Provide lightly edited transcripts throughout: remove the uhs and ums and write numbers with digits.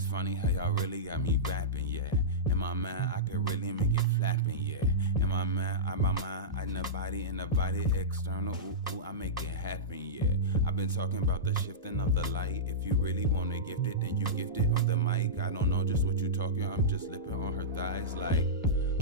it's funny how y'all really got me rapping, yeah. In my mind, I could really make it flapping, yeah. In my mind, in the body, external, ooh, I make it happen, yeah. I've been talking about the shifting of the light. If you really want to gift it, then you gift it on the mic. I don't know just what you talking, I'm just lipping on her thighs like,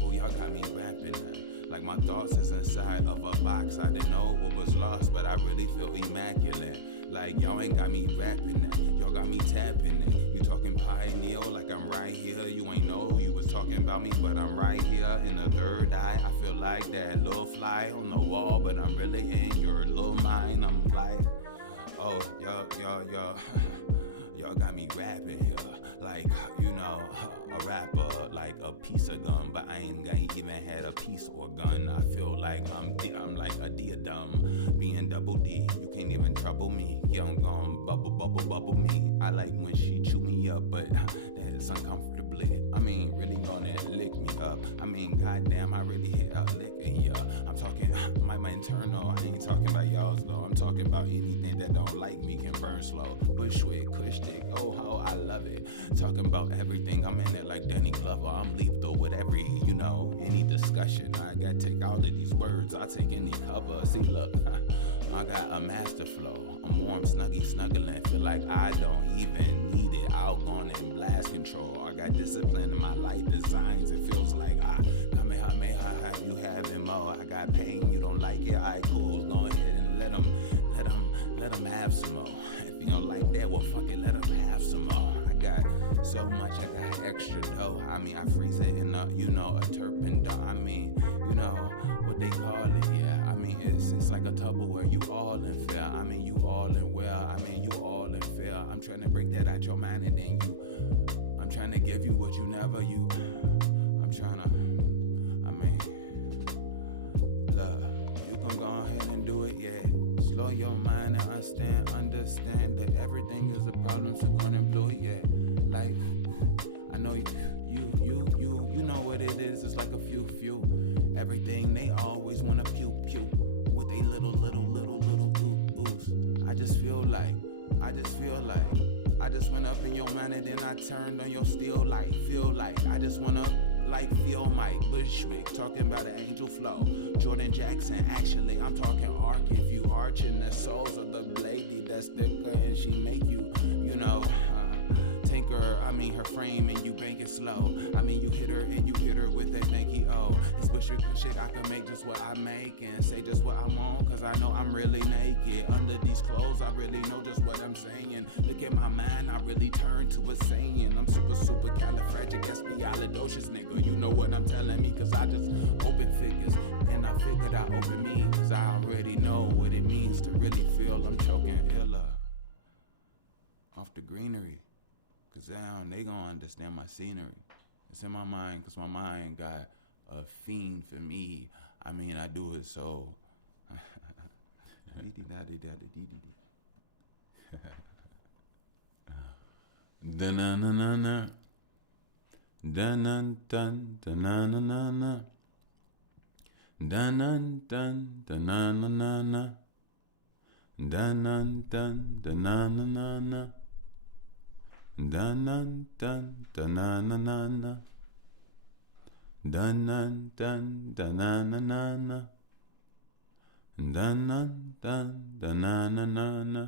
oh, y'all got me rapping now. Like my thoughts is inside of a box. I didn't know what was lost, but I really feel immaculate. Like y'all ain't got me rapping now, y'all got me tapping it. You talking pioneer like I'm right here. You ain't know you was talking about me, but I'm right here in the third eye. I feel like that little fly on the wall, but I'm really in your little mind. I'm like, oh, y'all got me rapping here. Like, you know, a rapper, like a piece of gum, but I ain't even had a piece or gun. I feel like I'm like a D-a-dum, being double D. You can't even trouble me. Yeah, I'm gon' bubble me. I like when she chew me up, but that's uncomfortably. I mean, really gonna lick me up. I mean, goddamn, I really hit a lick in ya. I'm talking my internal. I ain't talking about y'all's though. I'm talking about anything that don't like me can burn slow. Bushwick, kush stick, oh how I love it. Talking about everything, I'm in it like Danny Glover. I'm lethal with every, you know, any discussion. I gotta take all of these words, I take any cover. See, look, I got a master flow. I'm warm, snuggling. Feel like I don't even need it. Outgoing and blast control. I got discipline in my life designs. It feels like you having more. I got pain, you don't like it. Alright, cool. Go ahead and let them have some more. If you don't like that, well, fuck it, let them have some more. I got so much, I got extra dough. I mean, I freeze it in a, you know, a turpentine. I mean, you know, what they call it, yeah. I mean, it's like a Tupperware. You all in fair. I mean, you all in well. I mean, you all in fair. I'm trying to break that out your mind and then I'm trying to give you what you never, I'm trying to, I mean, look, you can go ahead and do it, yeah. Slow your mind and understand that everything is a problem, so go and blow it, yeah. Life, I know you know what it is. It's like a few. Everything they always wanna pew with a little oops. I just feel like I just went up in your mind and then I turned on your steel light. Feel like I just wanna like feel Mike Bushwick talking about an angel flow. Jordan Jackson, actually I'm talking arc. If you arching the souls of the lady that's thicker and she make you, you know, tinker. I mean her frame and you bank it slow. I mean you hit her and you hit her with that Nike O. This Bushwick shit I can make just what I make and say just what I want, cause I know I'm really naked. Under these clothes I really know just what I'm saying. Look at my mind, I really turn to a saying. I'm super califragilisticexpialidocious, nigga. You know what I'm telling me, cause I just open figures and I figured I open me, cause I already know what it means to really feel I'm choking illa off the greenery. Cause down they gon' understand my scenery. It's in my mind, cause my mind got a fiend for me. I mean, I do it so. Da-na-na-na-na. Da-nan-dun, da-na-na-na-na. Da-nan-dun, da-na-na-na-na. Da-nan-dun, da-na-na-na-na. Da-nan-dun, da-na-na-na-na. Dun-dun-dun, da-na-na-na-na. Dun-dun-dun, da-na-na-na-na.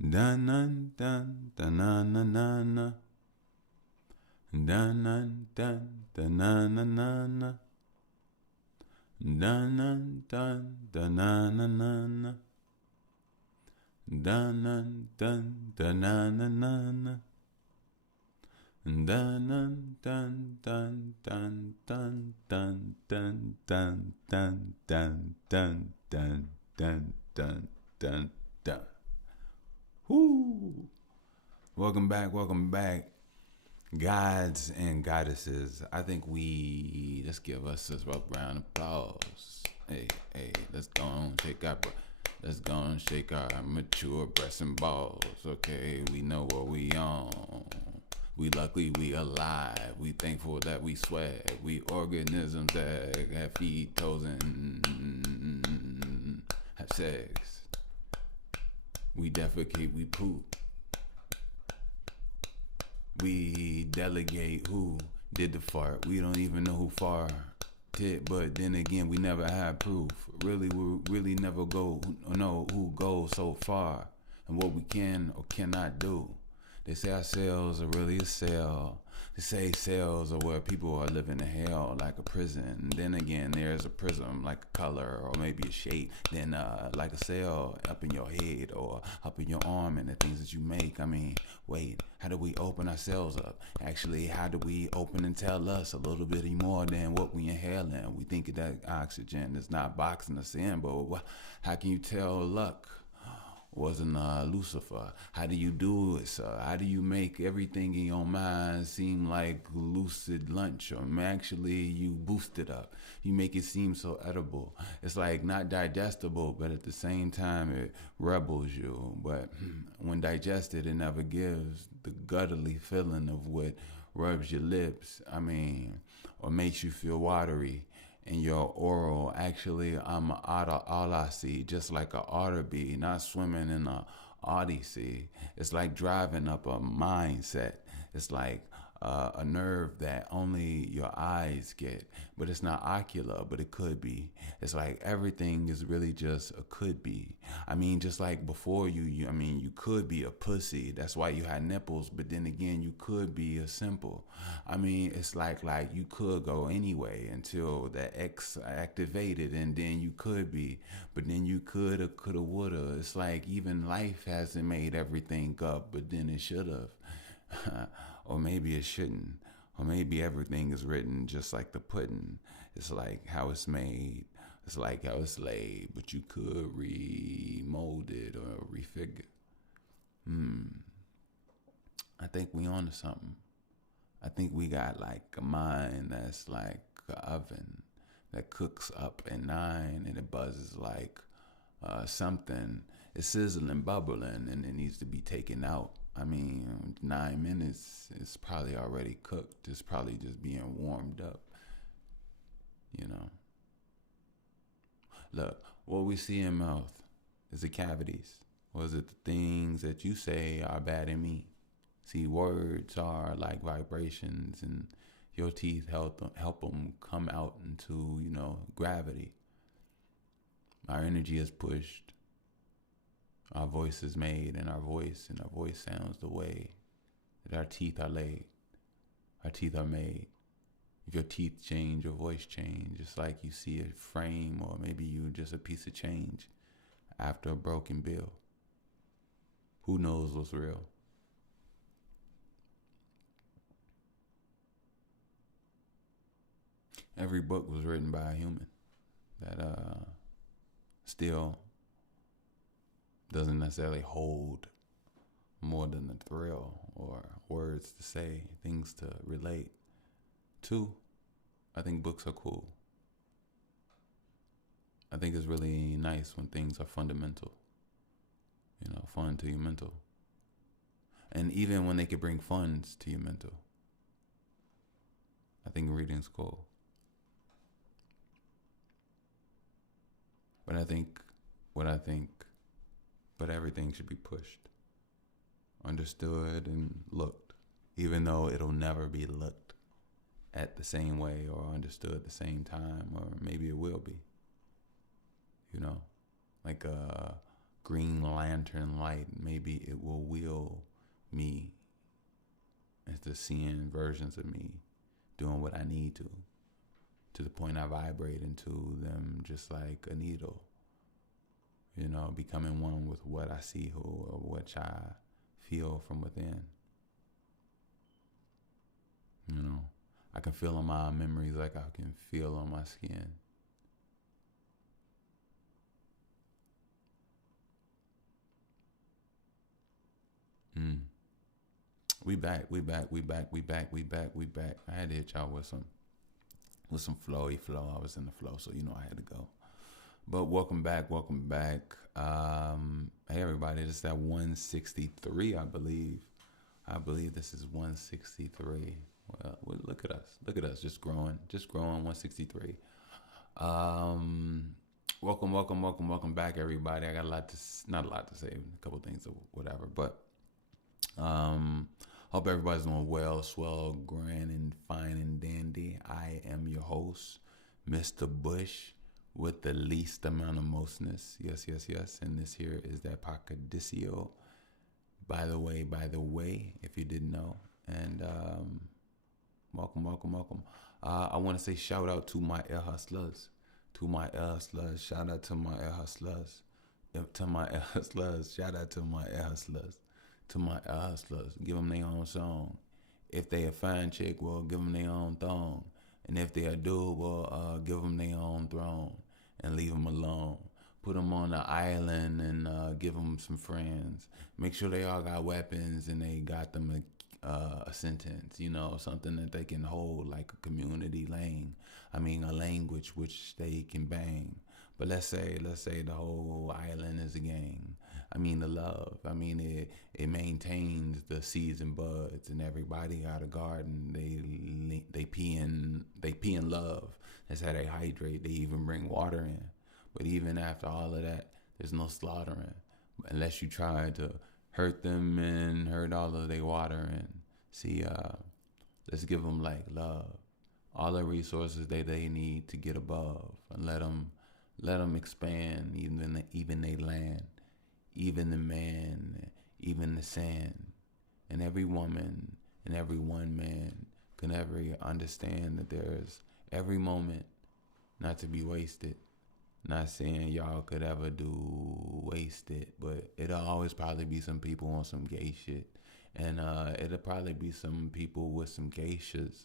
Dun-dun-dun, da-na-na-na-na. Dun-dun-dun, da-na-na-na-na. Dun-dun-dun, da-na-na-na-na. Dun-dun-dun, da-na-na-na-na. Dun-dun-dun, da-na-na-na-na. Dun-dun-dun-dun-dun-dun-dun-dun-dun-dun-dun-dun. Woo! Welcome back, gods and goddesses. I think let's give us a round of applause. Hey, let's go and shake our mature breasts and balls. Okay, we know what we on. We lucky we alive. We thankful that we sweat. We organisms that have feet, toes, and have sex. We defecate, we poop. We delegate who did the fart. We don't even know who farted, but then again, we never had proof. Really, we really never know who goes so far and what we can or cannot do. They say our cells are really a cell. They say cells are where people are living in hell, like a prison. And then again, there's a prism, like a color or maybe a shape. Then like a cell up in your head or up in your arm and the things that you make. I mean, wait, how do we open ourselves up? Actually, how do we open and tell us a little bit more than what we inhaling? We think that oxygen is not boxing us in, but how can you tell luck wasn't Lucifer? How do you do it, sir? How do you make everything in your mind seem like lucid lunch? Or actually, you boost it up. You make it seem so edible. It's like not digestible, but at the same time, it rebels you. But when digested, it never gives the gutturally feeling of what rubs your lips. I mean, or makes you feel watery. In your oral, actually, I'm all I see, just like a otter be, not swimming in a odyssey. It's like driving up a mindset. It's like a nerve that only your eyes get, but it's not ocular, but it could be. It's like everything is really just a could be. I mean, just like before you could be a pussy. That's why you had nipples, but then again, you could be a simple. I mean, it's like you could go anyway until that X activated, and then you could be, but then you coulda, woulda. It's like even life hasn't made everything up, but then it should have. Or maybe it shouldn't. Or maybe everything is written just like the pudding. It's like how it's made. It's like how it's laid. But you could remold it or refigure. I think we on to something. I think we got like a mind that's like an oven that cooks up at 9 and it buzzes like something. It's sizzling, bubbling, and it needs to be taken out. I mean, 9 minutes, it's probably already cooked. It's probably just being warmed up, you know. Look, what we see in mouth is the cavities. Or is it the things that you say are bad in me? See, words are like vibrations, and your teeth help them come out into, gravity. Our energy is pushed. Our voice is made, and our voice sounds the way that our teeth are laid. Our teeth are made. If your teeth change, your voice change. Just like you see a frame, or maybe you just a piece of change after a broken bill. Who knows what's real? Every book was written by a human that still doesn't necessarily hold more than the thrill or words to say, things to relate to. I think books are cool. I think it's really nice when things are fundamental, fun to your mental. And even when they could bring funds to your mental. I think reading's cool. But everything should be pushed, understood, and looked, even though it'll never be looked at the same way or understood at the same time, or maybe it will be. Like a Green Lantern light, maybe it will wheel me into seeing versions of me doing what I need to the point I vibrate into them just like a needle. Becoming one with what I see or what I feel from within. I can feel on my memories like I can feel on my skin. We back. I had to hit y'all with some flowy flow. I was in the flow, so I had to go. But welcome back. Hey everybody, this is that 163, I believe. This is 163. Well, look at us, just growing 163. welcome back, everybody. I got a lot to, not a lot to say, a couple things or whatever, but hope everybody's doing well, swell, grand, and fine and dandy. I am your host, Mr. Bush, with the least amount of mostness. Yes, yes, yes. And this here is that Pacadicio. By the way, if you didn't know, and welcome. I want to say shout out to my air hustlers, Shout out to my air hustlers, Shout out to my air hustlers, Give them their own song. If they a fine chick, well, give them their own thong. And if they a dude, well, give them their own throne and leave them alone. Put them on the island and give them some friends. Make sure they all got weapons and they got them a sentence, something that they can hold, like a community a language which they can bang. But let's say the whole island is a gang. The love. It maintains the seeds and buds, and everybody got a garden. They pee in love. That's how they hydrate. They even bring water in. But even after all of that, there's no slaughtering, unless you try to hurt them and hurt all of their water. And see, let's give them like love, all the resources they need to get above, and let them expand, even they land, even the man, even the sand, and every woman and every one man can ever understand that there's every moment not to be wasted. Not saying y'all could ever do wasted, but it'll always probably be some people on some gay shit. And it'll probably be some people with some geishas.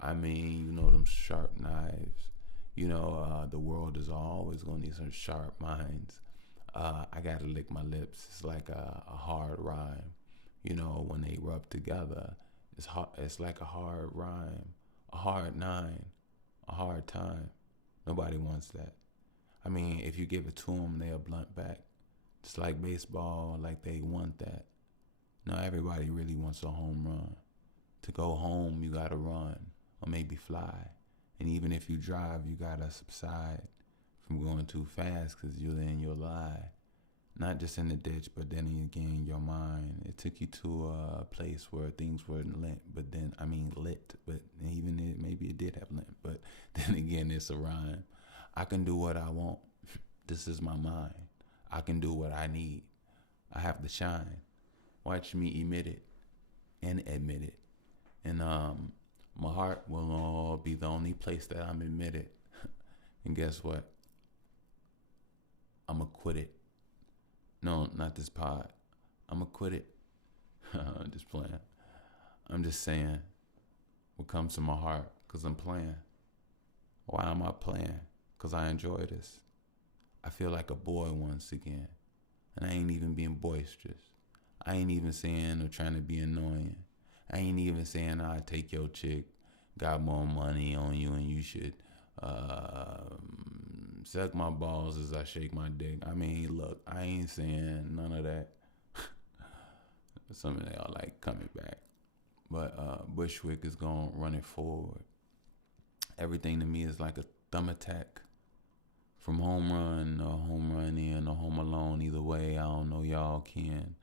Them sharp knives. The world is always going to need some sharp minds. I got to lick my lips. It's like a hard rhyme. When they rub together, it's hard. It's like a hard rhyme, a hard nine, a hard time. Nobody wants that. If you give it to them, they'll blunt back. Just like baseball, like they want that. Now everybody really wants a home run. To go home, you gotta run, or maybe fly. And even if you drive, you gotta subside from going too fast, because then you'll lie. Not just in the ditch, but then again, your mind. It took you to a place where things weren't lit, but even maybe it did have lit, but then again, it's a rhyme. I can do what I want. This is my mind. I can do what I need. I have to shine. Watch me emit it and admit it. And my heart will be the only place that I'm admitted. And guess what? I'ma quit it. No, not this pod. I'ma quit it. I'm just playing. I'm just saying what comes to my heart, because I'm playing. Why am I playing? Because I enjoy this. I feel like a boy once again. And I ain't even being boisterous. I ain't even saying or trying to be annoying. I ain't even saying I take your chick, got more money on you, and you should suck my balls as I shake my dick. Look, I ain't saying none of that. Some of y'all like coming back. But Bushwick is going to run it forward. Everything to me is like a thumb attack. From home run or home run in or home alone, either way, I don't know, y'all can.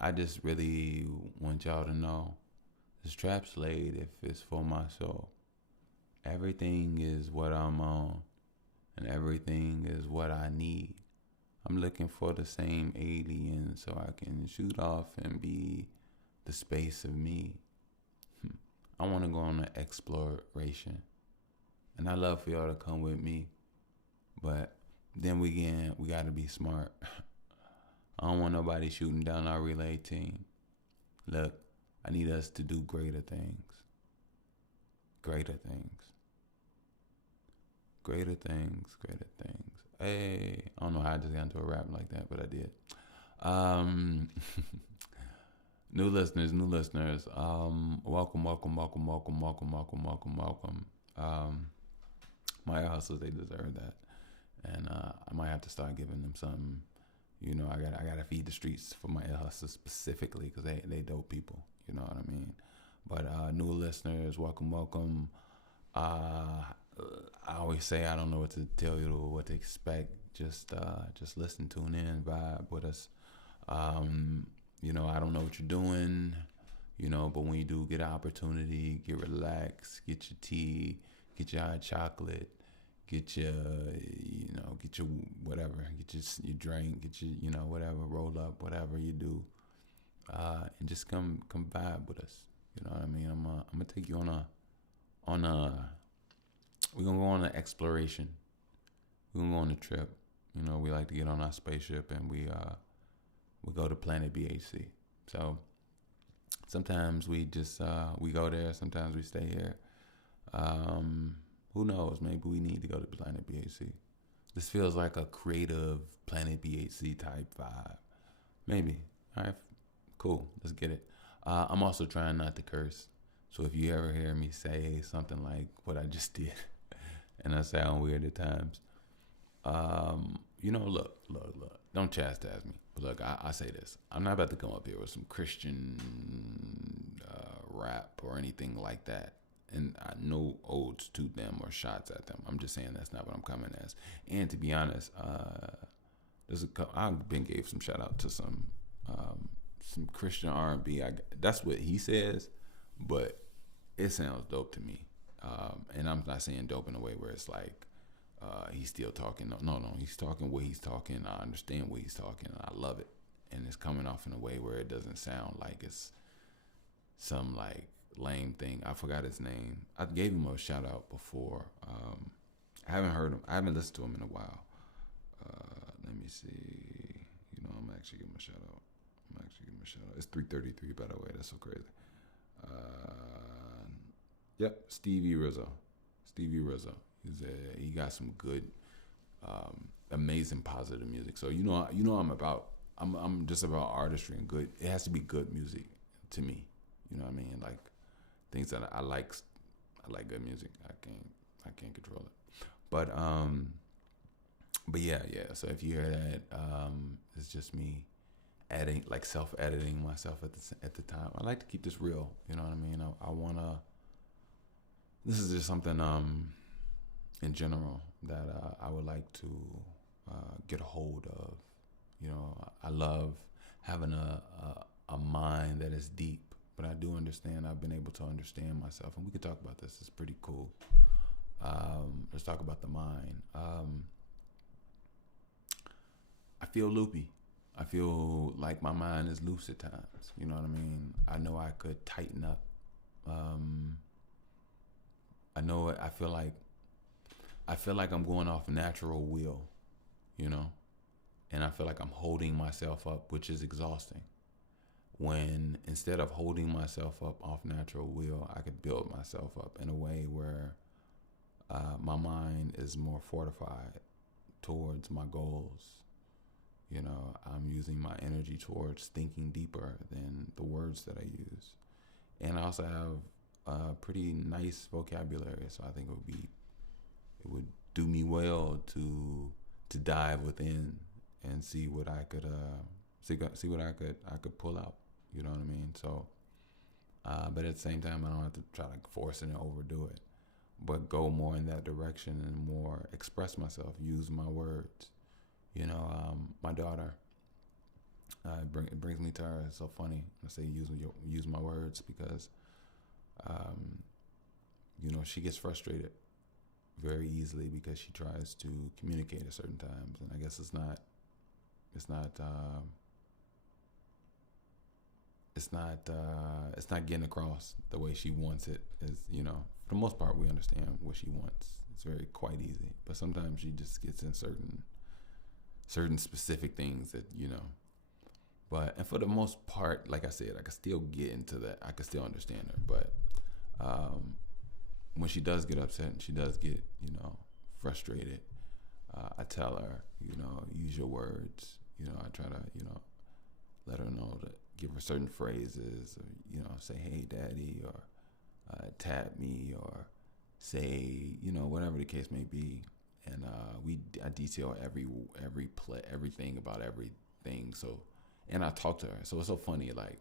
I just really want y'all to know this trap's laid if it's for my soul. Everything is what I'm on, and everything is what I need. I'm looking for the same alien so I can shoot off and be the space of me. I want to go on an exploration, and I love for y'all to come with me. But then we got to be smart. I don't want nobody shooting down our relay team. Look, I need us to do greater things. Greater things. Greater things. Greater things. Hey, I don't know how I just got into a rap like that, but I did. New listeners. Welcome. My hustlers, they deserve that. And I might have to start giving them something. I gotta feed the streets for my hustlers specifically, because they dope people. You know what I mean? But new listeners, welcome. I always say I don't know what to tell you or what to expect. just listen, tune in, vibe with us. I don't know what you're doing, but when you do get an opportunity, get relaxed, get your tea, get your hot chocolate, get your, get your whatever, get your drink, get your, whatever, roll up, whatever you do, and just come vibe with us. You know what I mean? I'm gonna take you on a we're gonna go on an exploration. We're gonna go on a trip. We like to get on our spaceship and we go to Planet BHC. So sometimes we just we go there. Sometimes we stay here. Who knows? Maybe we need to go to Planet BHC. This feels like a creative Planet BHC type vibe. Maybe. All right. Cool. Let's get it. I'm also trying not to curse. So if you ever hear me say something like what I just did, and I sound weird at times, look, don't chastise me. But look, I say this. I'm not about to come up here with some Christian rap or anything like that. And I no odes to them or shots at them. I'm just saying that's not what I'm coming as. And to be honest, I've been gave some shout out to some Christian R&B. That's what he says, but it sounds dope to me. And I'm not saying dope in a way where it's like he's still talking. No, he's talking what he's talking. I understand what he's talking. I love it, and it's coming off in a way where it doesn't sound like it's some like lame thing. I forgot his name. I gave him a shout out before. I haven't heard him. I haven't listened to him in a while. Let me see. I'm actually giving him a shout out. It's 3:33, by the way. That's so crazy. Yep, Stevie Rizzo. He got some good, amazing, positive music. So I'm just about artistry and good. It has to be good music to me. You know what I mean? Like things that I like. I like good music. I can't control it. But yeah. So if you hear that, it's just me self-editing myself at the time. I like to keep this real. You know what I mean? I wanna. This is just something in general that I would like to get a hold of. I love having a mind that is deep, but I do understand. I've been able to understand myself, and we could talk about this. It's pretty cool. Let's talk about the mind. I feel loopy. I feel like my mind is loose at times. You know what I mean? I know I could tighten up. I feel like I'm going off natural will, and I feel like I'm holding myself up, which is exhausting. When instead of holding myself up off natural will, I could build myself up in a way where my mind is more fortified towards my goals. I'm using my energy towards thinking deeper than the words that I use. And I also have a pretty nice vocabulary, so I think it would do me well to dive within and see what I could see what I could pull out. You know what I mean? So, but at the same time, I don't have to try to force it and overdo it, but go more in that direction and more express myself, use my words. My daughter, it brings me to her. It's so funny. I say use my words because, she gets frustrated very easily because she tries to communicate at certain times, and I guess it's not getting across the way she wants it. For the most part, we understand what she wants. It's quite easy, but sometimes she just gets in certain specific things that, and for the most part, like I said, I can still get into that. I can still understand her. But when she does get upset and she does get, frustrated, I tell her, use your words. I try to, let her know to give her certain phrases, or, say, hey, daddy, or tap me, or say, whatever the case may be. And I detail everything about everything. So, and I talk to her. So it's so funny. Like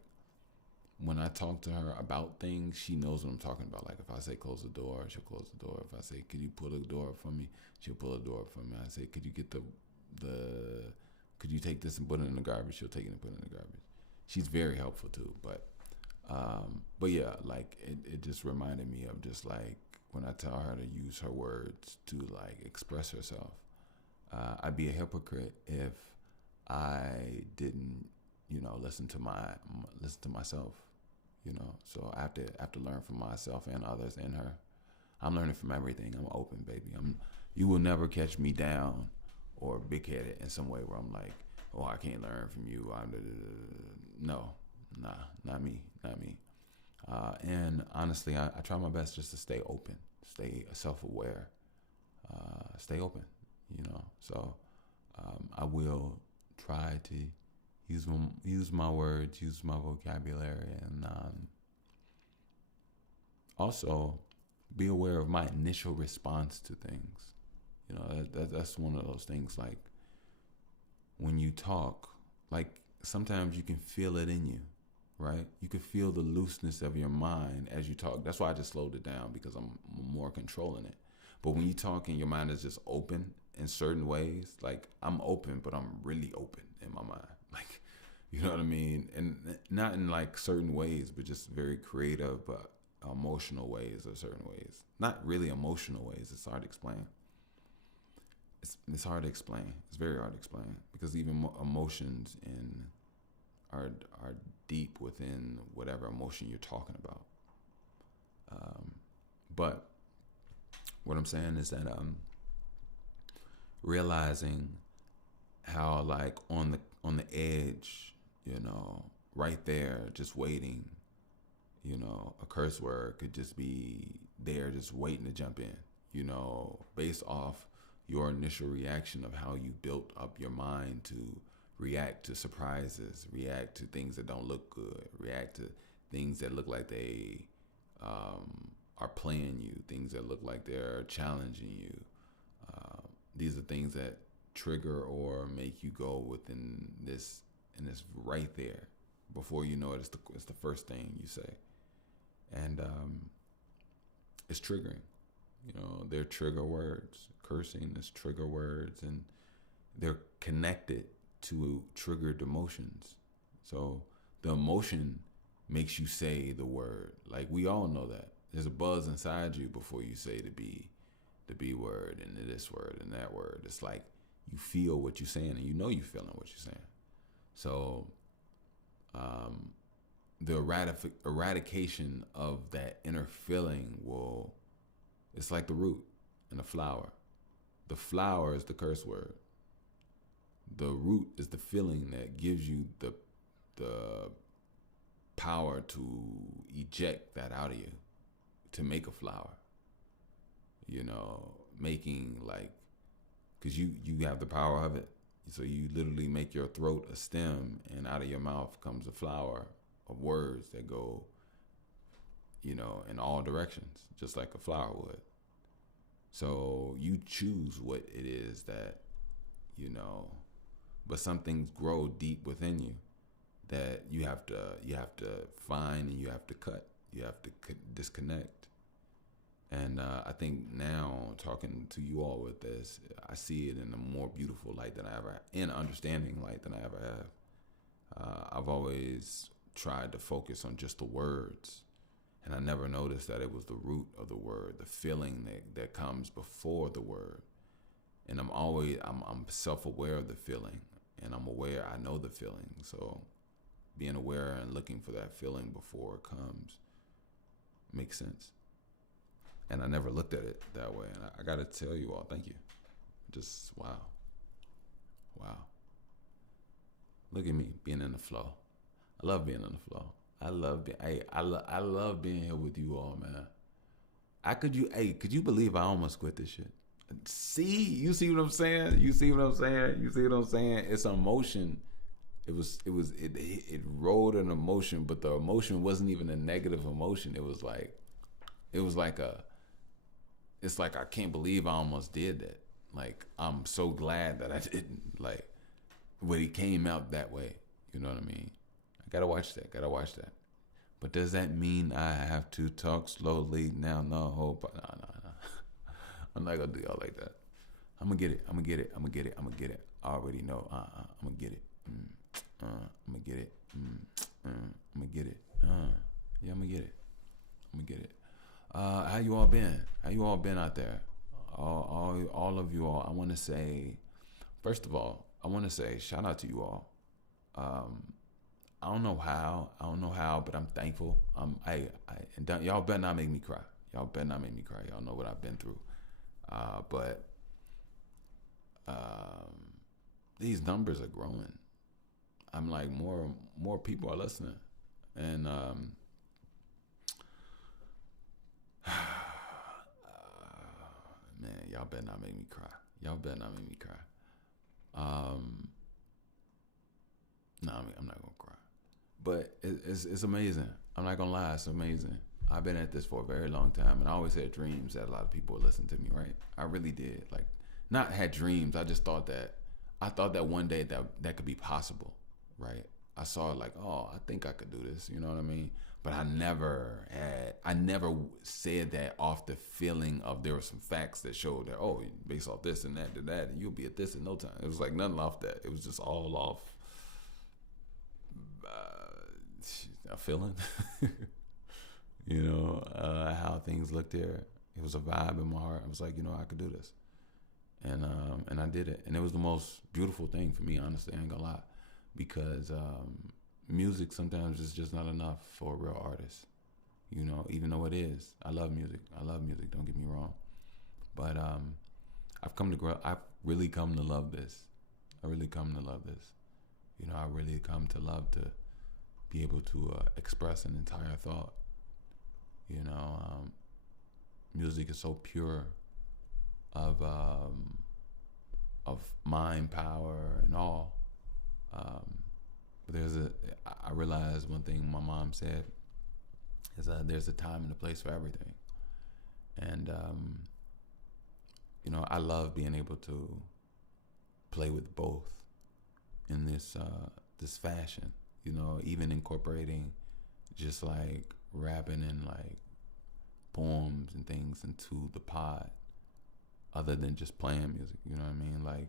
when I talk to her about things, she knows what I'm talking about. Like if I say close the door, she'll close the door. If I say could you pull the door up for me, she'll pull the door up for me. I say could you get the could you take this and put it in the garbage? She'll take it and put it in the garbage. She's very helpful too, but yeah, like it just reminded me of just like when I tell her to use her words to like express herself. I'd be a hypocrite if I didn't, listen to myself, So I have to learn from myself and others and her. I'm learning from everything. I'm open, baby. You will never catch me down or big headed in some way where I'm like, oh, I can't learn from you. No, not me. And honestly, I try my best just to stay open, stay self-aware, stay open, So I will try to use my words, use my vocabulary, and also be aware of my initial response to things. That's one of those things, like when you talk, like sometimes you can feel it in you, right? You can feel the looseness of your mind as you talk. That's why I just slowed it down, because I'm more controlling it. But when you talk and your mind is just open in certain ways, like I'm open, but I'm really open in my mind. Like, you know what I mean? And not in like certain ways, but just very creative, but emotional ways or certain ways. Not really emotional ways. It's hard to explain. It's hard to explain. It's very hard to explain, because even emotions are deep within whatever emotion you're talking about. But what I'm saying is that realizing how like on the edge, right there, just waiting, a curse word could just be there, just waiting to jump in, based off your initial reaction of how you built up your mind to react to surprises, react to things that don't look good, react to things that look like they are playing you, things that look like they're challenging you. These are things that trigger or make you go within this, and it's right there. Before you know it, it's the first thing you say. And it's triggering. They're trigger words. Cursing is trigger words, and they're connected to triggered emotions. So the emotion makes you say the word. Like, we all know that. There's a buzz inside you before you say the B word and this word and that word. It's like you feel what you're saying, and you're feeling what you're saying. So the eradication of that inner feeling it's like the root in a flower. The flower is the curse word. The root is the feeling that gives you the power to eject that out of you, to make a flower. Making like, because you have the power of it. So you literally make your throat a stem, and out of your mouth comes a flower of words that go, in all directions, just like a flower would. So you choose what it is that, but some things grow deep within you that you have to find, and you have to cut, you have to disconnect. And I think now, talking to you all with this, I see it in a more beautiful light than I ever, in understanding light than I ever have. I've always tried to focus on just the words, and I never noticed that it was the root of the word, the feeling that comes before the word. And I'm self-aware of the feeling, and I'm aware I know the feeling. So being aware and looking for that feeling before it comes makes sense. And I never looked at it that way. And I got to tell you all, thank you. Just, wow. Look at me being in the flow. I love being in the flow. I love being here with you all, man. Could you believe I almost quit this shit? See, you see what I'm saying? It's an emotion. It rode an emotion, but the emotion wasn't even a negative emotion. It's like I can't believe I almost did that. Like, I'm so glad that I didn't. Like, but it came out that way. You know what I mean? I gotta watch that. But does that mean I have to talk slowly now? No. I'm not gonna do y'all like that. I'm gonna get it. I already know. I'm gonna get it. I'm gonna get it. I'm gonna get it. Yeah, I'm gonna get it. I'm gonna get it. How you all been? How you all been out there? All of you all. I want to say, first of all, I want to say shout out to you all. Um, I don't know how. I don't know how, but I'm thankful. Y'all better not make me cry. Y'all better not make me cry. Y'all know what I've been through. But these numbers are growing. I'm like more people are listening, and man, y'all better not make me cry. Y'all better not make me cry. No, I'm not gonna cry. But it's amazing. I'm not gonna lie, it's amazing. I've been at this for a very long time, and I always had dreams that a lot of people would listen to me. Right? I really did. Like, not had dreams. I just thought that one day that could be possible. Right? I saw it like, oh, I think I could do this. You know what I mean? But I never said that off the feeling of there were some facts that showed that, oh, based off this and that and that, and you'll be at this in no time. It was like nothing off that. It was just all off a feeling. You know, how things looked there. It was a vibe in my heart. I was like, I could do this. And I did it. And it was the most beautiful thing for me, honestly. I ain't gonna lie. Because music sometimes is just not enough for a real artist. Even though it is. I love music. Don't get me wrong. But I've really come to love this. I really come to love this. I really come to love to be able to express an entire thought. Music is so pure of mind power and all. But I realized one thing my mom said is that there's a time and a place for everything. And, I love being able to play with both in this fashion, even incorporating just like rapping and like poems and things into the pod other than just playing music. You know what I mean? Like,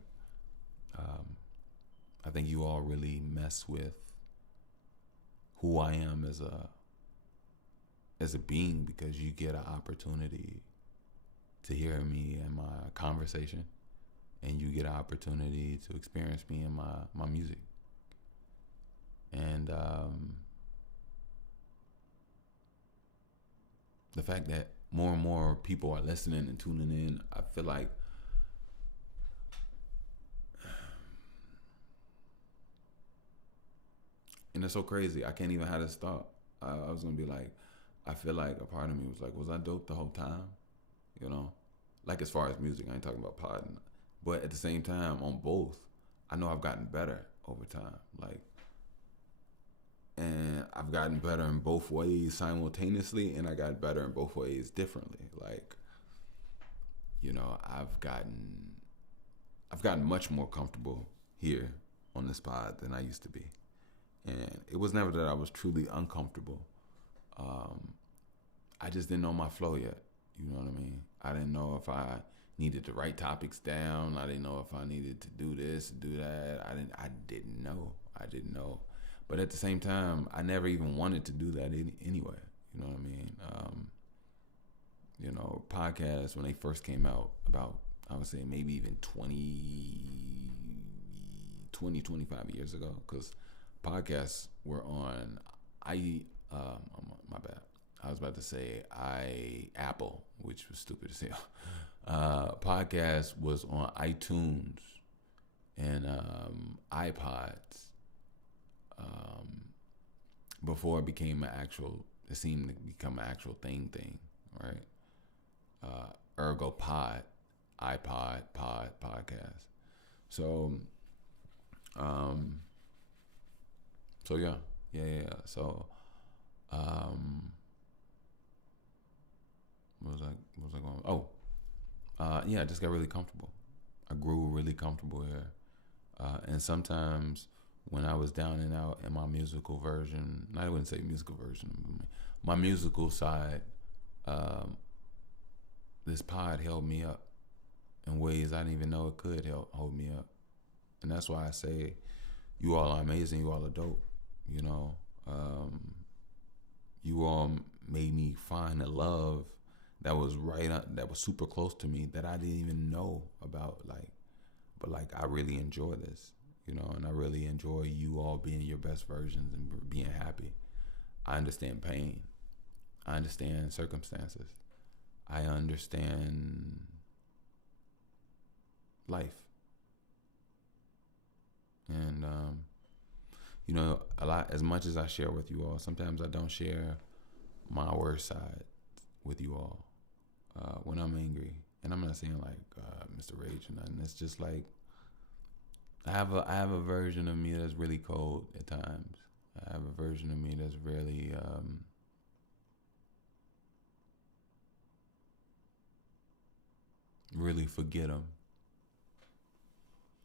I think you all really mess with who I am as a being, because you get an opportunity to hear me in my conversation, and you get an opportunity to experience me in my music. And the fact that more and more people are listening and tuning in, I feel like and it's so crazy. I can't even have this thought. I was gonna be like, I feel like a part of me was like, was I dope the whole time? Like as far as music, I ain't talking about podding. But at the same time, on both, I know I've gotten better over time. Like, and I've gotten better in both ways simultaneously, and I got better in both ways differently. Like, I've gotten much more comfortable here on this pod than I used to be. And it was never that I was truly uncomfortable. I just didn't know my flow yet. You know what I mean? I didn't know if I needed to write topics down. I didn't know if I needed to do this, do that. I didn't know. But at the same time, I never even wanted to do that anyway. You know what I mean? Podcasts, when they first came out, about, I would say maybe even 25 years ago, because podcasts were on, my bad. I was about to say Apple, which was stupid as hell. Podcast was on iTunes and iPods before it seemed to become an actual thing, right? Ergo Pod, iPod, Pod, Podcast. So yeah. So, what was I going? Oh, yeah, I just got really comfortable. I grew really comfortable here. And sometimes when I was down and out in my musical version, I wouldn't say musical version, my musical side, this pod held me up in ways I didn't even know it could hold me up. And that's why I say you all are amazing. You all are dope. You know, you all made me find a love that was that was super close to me that I didn't even know about. But I really enjoy this, you know, and I really enjoy you all being your best versions and being happy. I understand pain. I understand circumstances. I understand life. And, you know, a lot, as much as I share with you all, sometimes I don't share my worst side with you all when I'm angry. And I'm not saying like Mr. Rage or nothing. It's just like I have a version of me that's really cold at times. I have a version of me that's really forget them,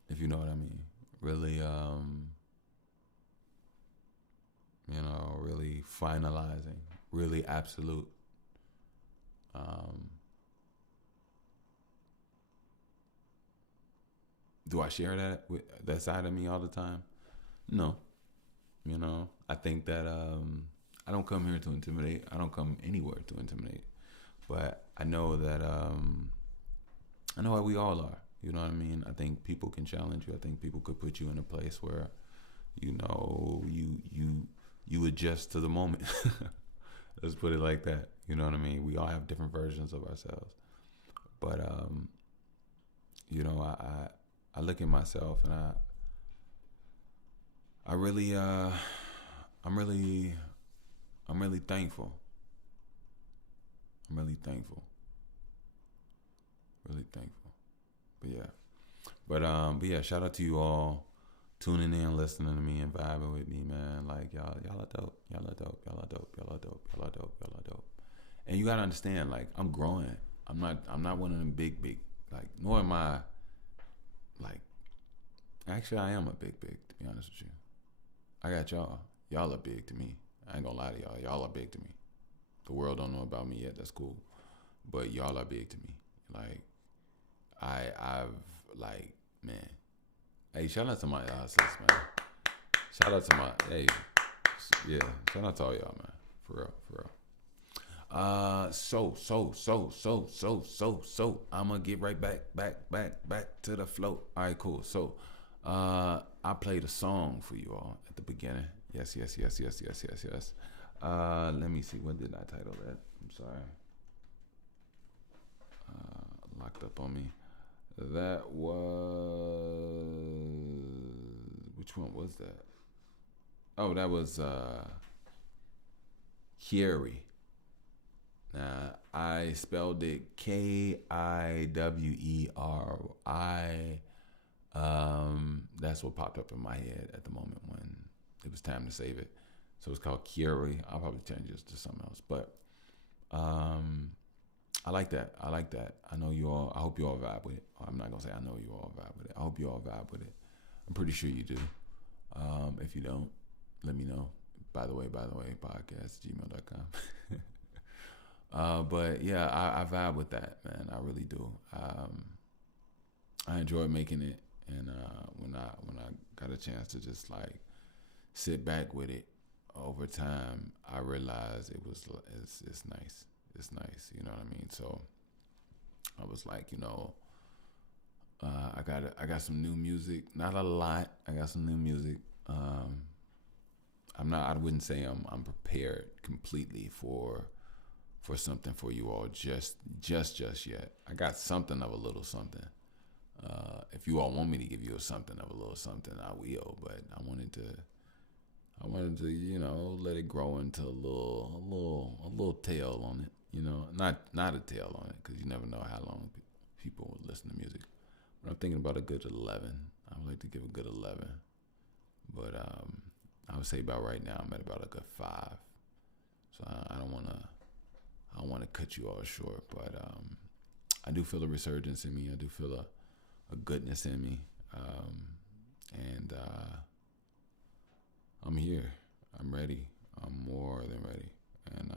if you know what I mean. Really, you know, really finalizing, really absolute. Um, do I share that with that side of me all the time? No. You know, I think that I don't come here to intimidate. I don't come anywhere to intimidate. But I know that I know what we all are. You know what I mean? I think people can challenge you. I think people could put you in a place where, you know, you adjust to the moment. Let's put it like that. You know what I mean? We all have different versions of ourselves. But you know, I look at myself and I really I'm really thankful. I'm really thankful. Really thankful. But yeah, shout out to you all tuning in, listening to me and vibing with me, man. Like y'all are dope. Y'all are dope. Y'all are dope. Y'all are dope. Y'all are dope. Y'all are dope. And you gotta understand, like, I'm growing. I'm not one of them big, like, nor am I like, actually I am a big, to be honest with you. I got y'all. Y'all are big to me. I ain't gonna lie to y'all. Y'all are big to me. The world don't know about me yet. That's cool. But y'all are big to me. Like, I've like, man. Hey, shout out to my sis, man. Shout out to my, hey, yeah. Shout out to all y'all, man. For real, for real. So, I'm gonna get right back to the flow. All right, cool. So, I played a song for you all at the beginning. Yes. Let me see. What did I title that? I'm sorry. Locked up on me. That was, which one was that? Oh, that was Kiweri. Now, I spelled it Kiweri. That's what popped up in my head at the moment when it was time to save it. So it's called Kiweri. I'll probably change it to something else. But I like that. I know you all, I hope you all vibe with it. I'm not going to say I know you all vibe with it. I hope you all vibe with it. I'm pretty sure you do. If you don't, let me know. By the way, podcast@gmail.com. But yeah, I vibe with that, man. I really do. I enjoy making it, and when I got a chance to just like sit back with it over time, I realized it's nice. It's nice, you know what I mean? So I was like, you know, I got some new music. Not a lot. I got some new music. I wouldn't say I'm prepared completely for something for you all just yet. I got something of a little something. If you all want me to give you something of a little something, I will. But I wanted to, you know, let it grow into a little tail on it. You know, not a tail on it, because you never know how long people will listen to music. But I'm thinking about a good 11. I would like to give a good 11. But I would say about right now I'm at about a good 5. So I don't want to cut you all short, but I do feel a resurgence in me. I do feel a goodness in me, and I'm here. I'm ready. I'm more than ready, and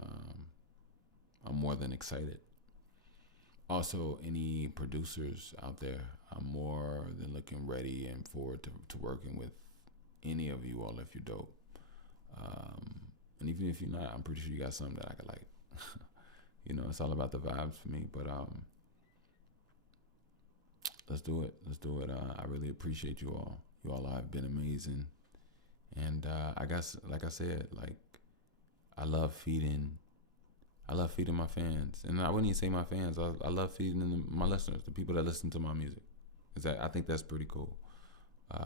I'm more than excited. Also, any producers out there, I'm more than looking ready and forward to working with any of you all if you're dope. And even if you're not, I'm pretty sure you got something that I could like. You know, it's all about the vibes for me. But let's do it. Let's do it. I really appreciate you all. You all have been amazing. And I guess, like I said, like I love feeding my fans, and I wouldn't even say my fans. I love feeding my listeners, the people that listen to my music. I think that's pretty cool.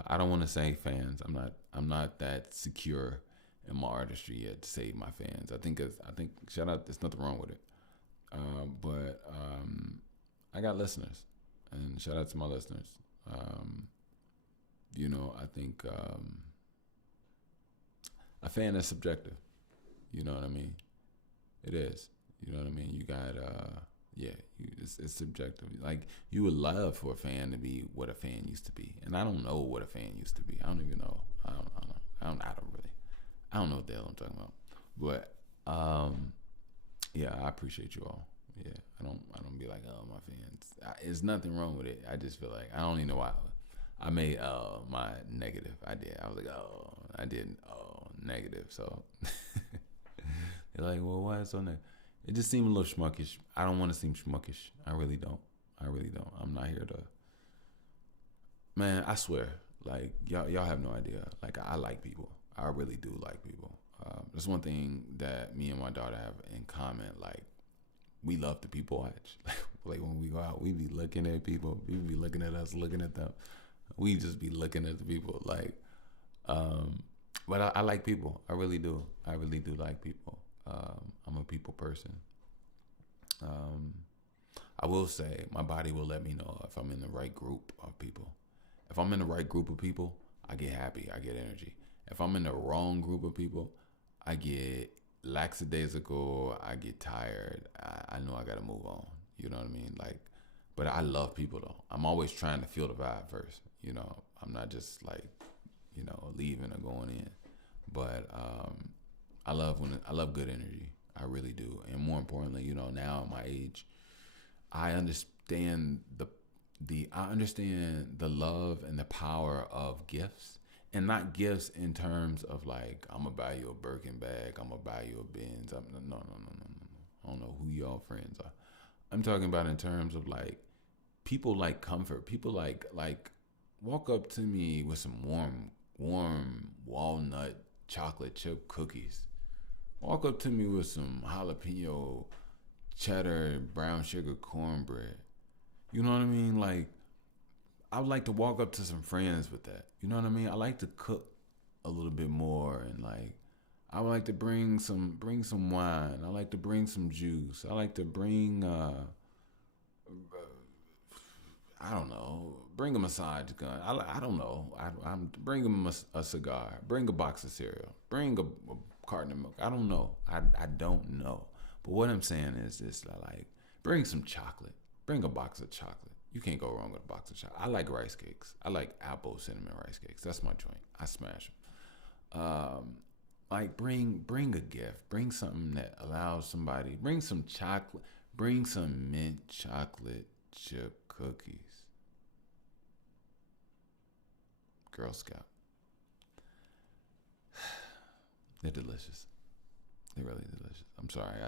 I don't want to say fans. I'm not that secure in my artistry yet to say my fans. I think shout out. There's nothing wrong with it. But I got listeners, and shout out to my listeners. You know, I think a fan is subjective. You know what I mean? It is. You know what I mean? You got, it's subjective. Like, you would love for a fan to be what a fan used to be. And I don't know what a fan used to be. I don't even know. I don't know what the hell I'm talking about. But, yeah, I appreciate you all. Yeah, I don't be like, oh, my fans. There's nothing wrong with it. I just feel like, I don't even know why. I made, my negative. I did. I was like, negative. So, they're like, well, why is it so negative? It just seemed a little schmuckish. I don't want to seem schmuckish. I really don't. I'm not here to. Man, I swear, like y'all have no idea. Like I like people. I really do like people. That's one thing that me and my daughter have in common. Like we love to people watch. Like when we go out, we be looking at people. People be looking at us, looking at them. We just be looking at the people. Like, but I like people. I really do. I really do like people. I'm a people person. I will say my body will let me know if I'm in the right group of people. If I'm in the right group of people, I get happy. I get energy. If I'm in the wrong group of people, I get lackadaisical. I get tired. I know I got to move on. You know what I mean? Like, but I love people though. I'm always trying to feel the vibe first. You know, I'm not just like, you know, leaving or going in. But, I love good energy. I really do. And more importantly, you know, now at my age, I understand I understand the love and the power of gifts, and not gifts in terms of like, I'm gonna buy you a Birkin bag, I'm gonna buy you a Benz. No. I don't know who y'all friends are. I'm talking about in terms of like, people like comfort. People like walk up to me with some warm walnut chocolate chip cookies. Walk up to me with some jalapeno cheddar brown sugar cornbread. You know what I mean? Like, I would like to walk up to some friends with that. You know what I mean? I like to cook a little bit more, and like, I would like to bring some wine. I like to bring some juice. I like to bring I don't know, bring a massage gun. I don't know. I'm bring him a cigar. Bring a box of cereal. Bring a carton of milk. I don't know. I don't know. But what I'm saying is this: like, bring some chocolate. Bring a box of chocolate. You can't go wrong with a box of chocolate. I like rice cakes. I like apple cinnamon rice cakes. That's my joint. I smash them. Like, bring a gift. Bring something that allows somebody. Bring some chocolate. Bring some mint chocolate chip cookies. Girl Scout. They're delicious. They're really delicious. I'm sorry. I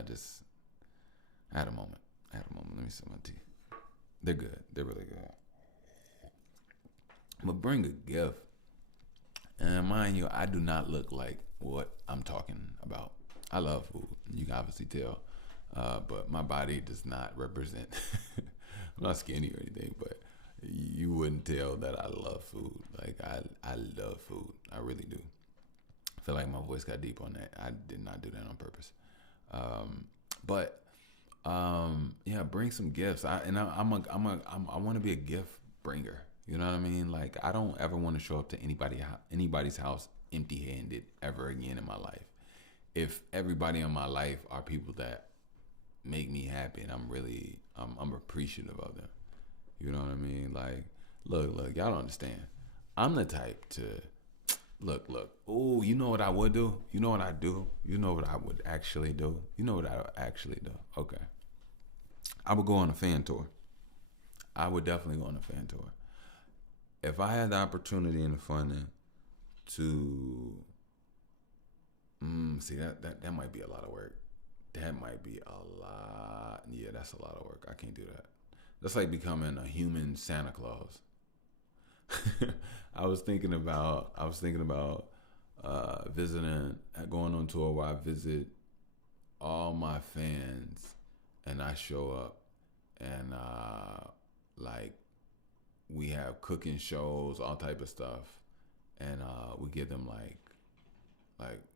had a moment. Let me sip my tea. They're good. They're really good. But bring a gift. And mind you, I do not look like what I'm talking about. I love food. You can obviously tell. But my body does not represent. I'm not skinny or anything, but you wouldn't tell that I love food. Like, I love food. I really do. I feel like my voice got deep on that. I did not do that on purpose. Yeah, bring some gifts. I want to be a gift bringer. You know what I mean? Like, I don't ever want to show up to anybody's house empty-handed ever again in my life. If everybody in my life are people that make me happy, and I'm appreciative of them. You know what I mean? Like, look, y'all don't understand. I'm the type to look. Oh, you know what I would do? You know what I do? You know what I would actually do? You know what I would actually do? Okay. I would go on a fan tour. I would definitely go on a fan tour. if I had the opportunity and the funding to see that might be a lot of work. That might be a lot. Yeah, that's a lot of work. I can't do that. That's like becoming a human Santa Claus. I was thinking about visiting, going on tour where I visit all my fans, and I show up, and like we have cooking shows, all type of stuff, and we give them like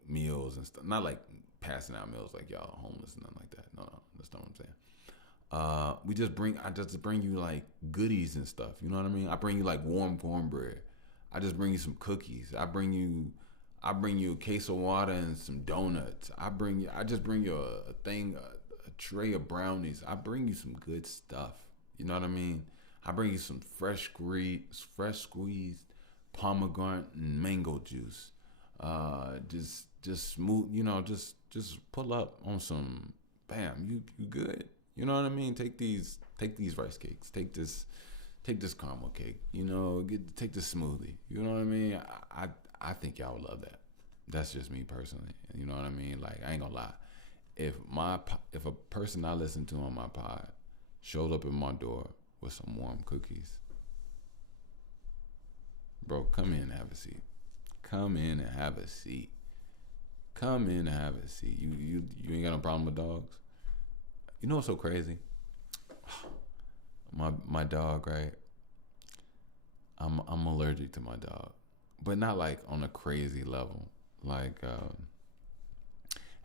meals and stuff. Not like passing out meals like y'all homeless and nothing like that. No, that's not what I'm saying. I just bring you like goodies and stuff. You know what I mean? I bring you like warm cornbread. I just bring you some cookies. I bring you a case of water and some donuts. I just bring you a tray of brownies. I bring you some good stuff. You know what I mean? I bring you some fresh squeezed pomegranate and mango juice. Just smooth, just pull up on some, bam, you good. You know what I mean? Take these rice cakes. Take this caramel cake. Take this smoothie. You know what I mean? I think y'all would love that. That's just me personally. You know what I mean? Like, I ain't gonna lie. If a person I listen to on my pod showed up at my door with some warm cookies, bro, come in and have a seat. Come in and have a seat. Come in and have a seat. You ain't got no problem with dogs? You know what's so crazy? My dog, right? I'm allergic to my dog, but not like on a crazy level. Like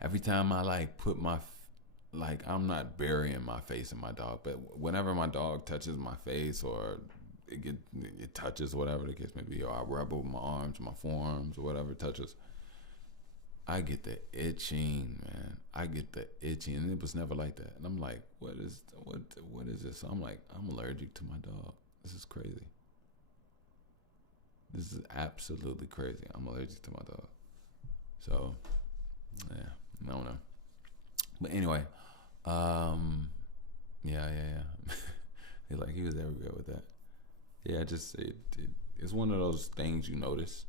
every time I like put I'm not burying my face in my dog, but whenever my dog touches my face or it touches whatever the case may be, or I rub it with my arms, my forearms, or whatever it touches, I get the itching, man. I get the itching, and it was never like that. And I'm like, what is this? So I'm like, I'm allergic to my dog. This is crazy. This is absolutely crazy. I'm allergic to my dog. So, yeah, I don't know. But anyway, yeah. He was everywhere with that. Yeah, it's one of those things you notice,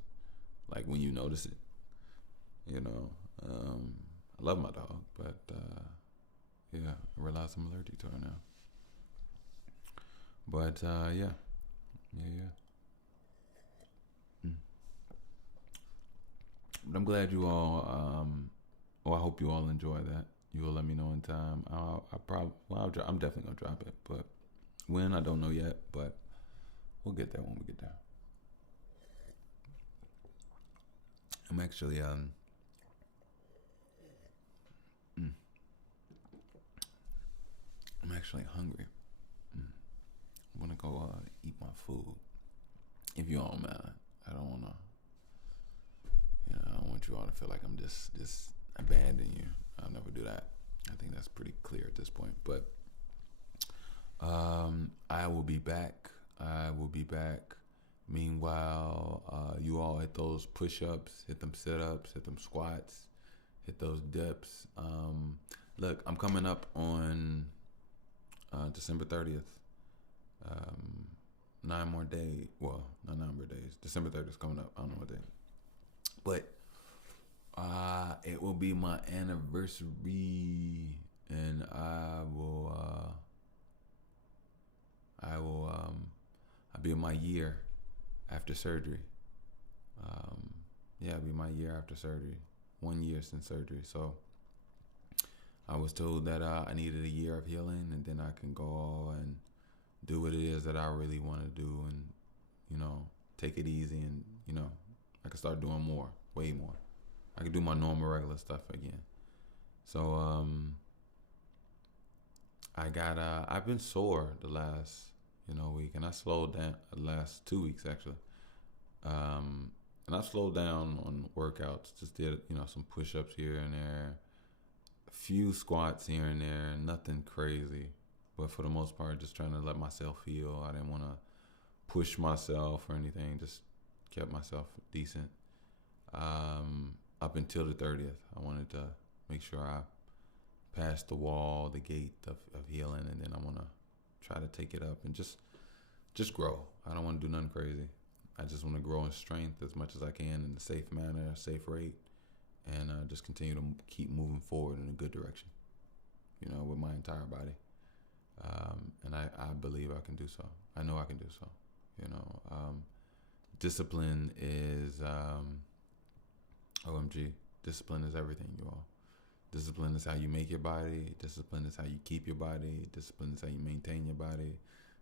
like when you notice it. I love my dog, but yeah, I realize I'm allergic to her now. But yeah. But I'm glad you all. I hope you all enjoy that. You will let me know in time. I'm definitely gonna drop it, but when, I don't know yet. But we'll get there when we get there. I'm actually hungry. I'm gonna go eat my food. If you all mind, I don't wanna. I don't want you all to feel like I'm just abandoning you. I'll never do that. I think that's pretty clear at this point. But I will be back. Meanwhile, you all hit those push-ups, hit them sit-ups, hit them squats, hit those dips. Look, I'm coming up on December 30th. 9 more days. Well, not 9 more days. December 30th is coming up. I don't know what day. But it will be my anniversary, and I'll be in my year after surgery. It'll be my year after surgery. 1 year since surgery. So I was told that I needed a year of healing, and then I can go and do what it is that I really want to do, and take it easy, and I can start doing more, way more. I can do my normal regular stuff again. So I've been sore the last week, and I slowed down the last 2 weeks actually. And I slowed down on workouts. Just did some push-ups here and there, a few squats here and there, nothing crazy. But for the most part, just trying to let myself heal. I didn't want to push myself or anything. Just kept myself decent. Up until the 30th, I wanted to make sure I passed the wall, the gate of healing, and then I want to try to take it up and just grow. I don't want to do nothing crazy. I just want to grow in strength as much as I can in a safe manner, a safe rate, and just continue to keep moving forward in a good direction, with my entire body. And I believe I can do so. I know I can do so. Discipline is, OMG, discipline is everything, you all. Discipline is how you make your body. Discipline is how you keep your body. Discipline is how you maintain your body.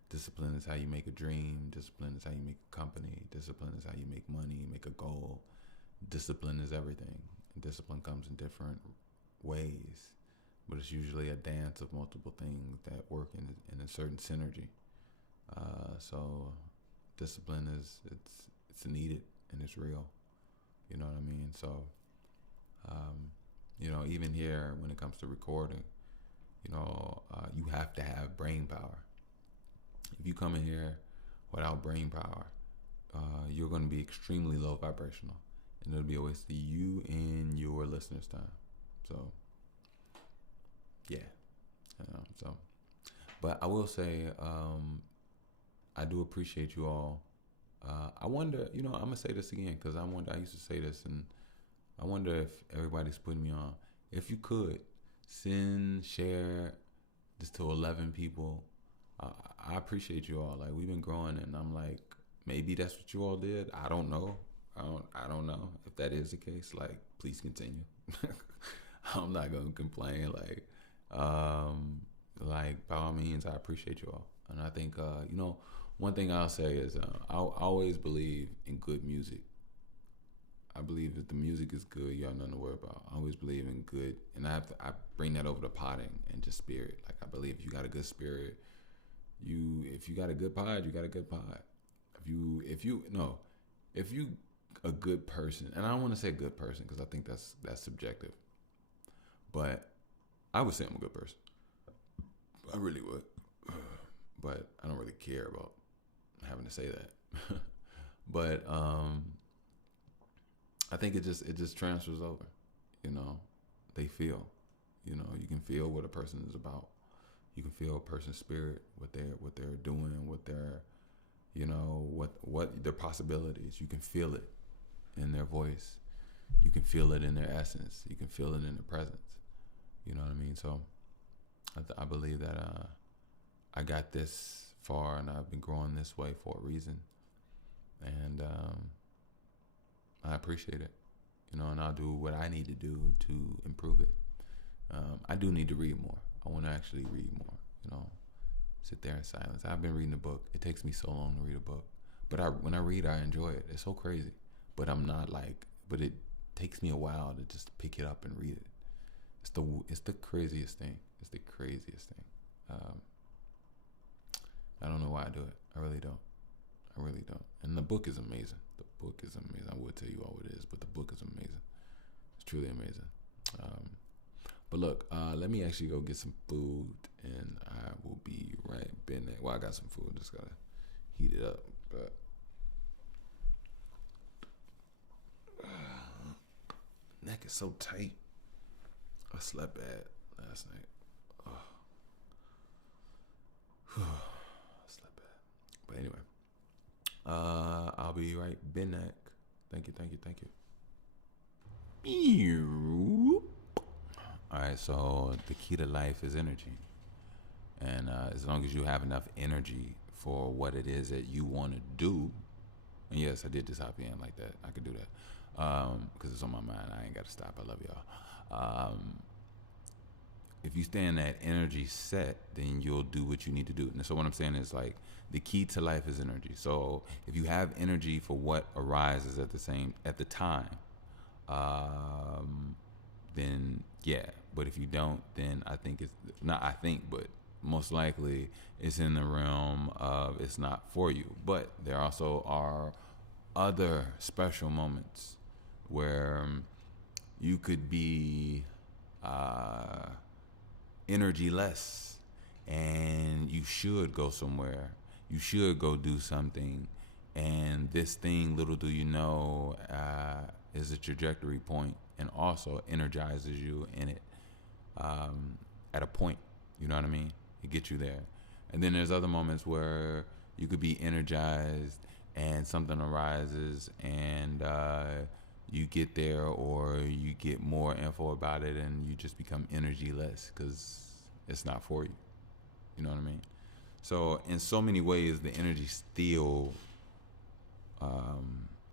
Discipline is how you make a dream. Discipline is how you make a company. Discipline is how you make money, make a goal. Discipline is everything. Discipline comes in different ways, but it's usually a dance of multiple things that work in a certain synergy. So discipline it's needed and it's real. You know what I mean? So, even here when it comes to recording, you have to have brain power. If you come in here without brain power, you're going to be extremely low vibrational, and it'll be a waste of you and your listeners' time. So, yeah. But I will say, I do appreciate you all. I wonder, I'm gonna say this again because I used to say this, and I wonder if everybody's putting me on. If you could share this to 11 people, I appreciate you all. Like, we've been growing, and I'm like, maybe that's what you all did. I don't know. I don't know if that is the case. Like, please continue. I'm not gonna complain. Like by all means, I appreciate you all, and I think one thing I'll say is I always believe in good music. I believe if the music is good, you have nothing to worry about. I always believe in good, and I bring that over to potting and just spirit. Like, I believe if you got a good spirit, if you got a good pod, you got a good pod. If you a good person, and I don't want to say good person because I think that's subjective, but I would say I'm a good person. I really would, but I don't really care about having to say that. But I think it just transfers over. They feel. You can feel what a person is about. You can feel a person's spirit, what they're doing, what their what their possibilities. You can feel it in their voice. You can feel it in their essence. You can feel it in their presence. You know what I mean? So I believe that I got this far, and I've been growing this way for a reason, and I appreciate it. And I'll do what I need to do to improve it. I do need to read more. I want to actually read more. Sit there in silence. I've been reading a book. It takes me so long to read a book, but when I read, I enjoy it. It's so crazy, but I'm not but it takes me a while to just pick it up and read it. It's the craziest thing. It's the craziest thing. I don't know why I do it. I really don't. And the book is amazing. I would tell you all what it is, but the book is amazing. It's truly amazing. But look, let me actually go get some food, and I will be right back. Well, I got some food. Just gotta heat it up. But neck is so tight. I slept bad last night. I slept bad. But anyway, I'll be right back. Thank you. All right, so the key to life is energy. And as long as you have enough energy for what it is that you want to do, and yes, I did just hop in like that. I could do that because it's on my mind. I ain't got to stop. I love y'all. If you stay in that energy set, then you'll do what you need to do. And so what I'm saying is, like, the key to life is energy. So if you have energy for what arises at the time, then yeah. But if you don't, then but most likely it's in the realm of it's not for you. But there also are other special moments where you could be energy less, and you should go somewhere. You should go do something, and this thing, little do you know, is a trajectory point, and also energizes you in it at a point. You know what I mean? It gets you there. And then there's other moments where you could be energized and something arises, and you get there, or you get more info about it, and you just become energyless because it's not for you. You know what I mean? So in so many ways, the energy still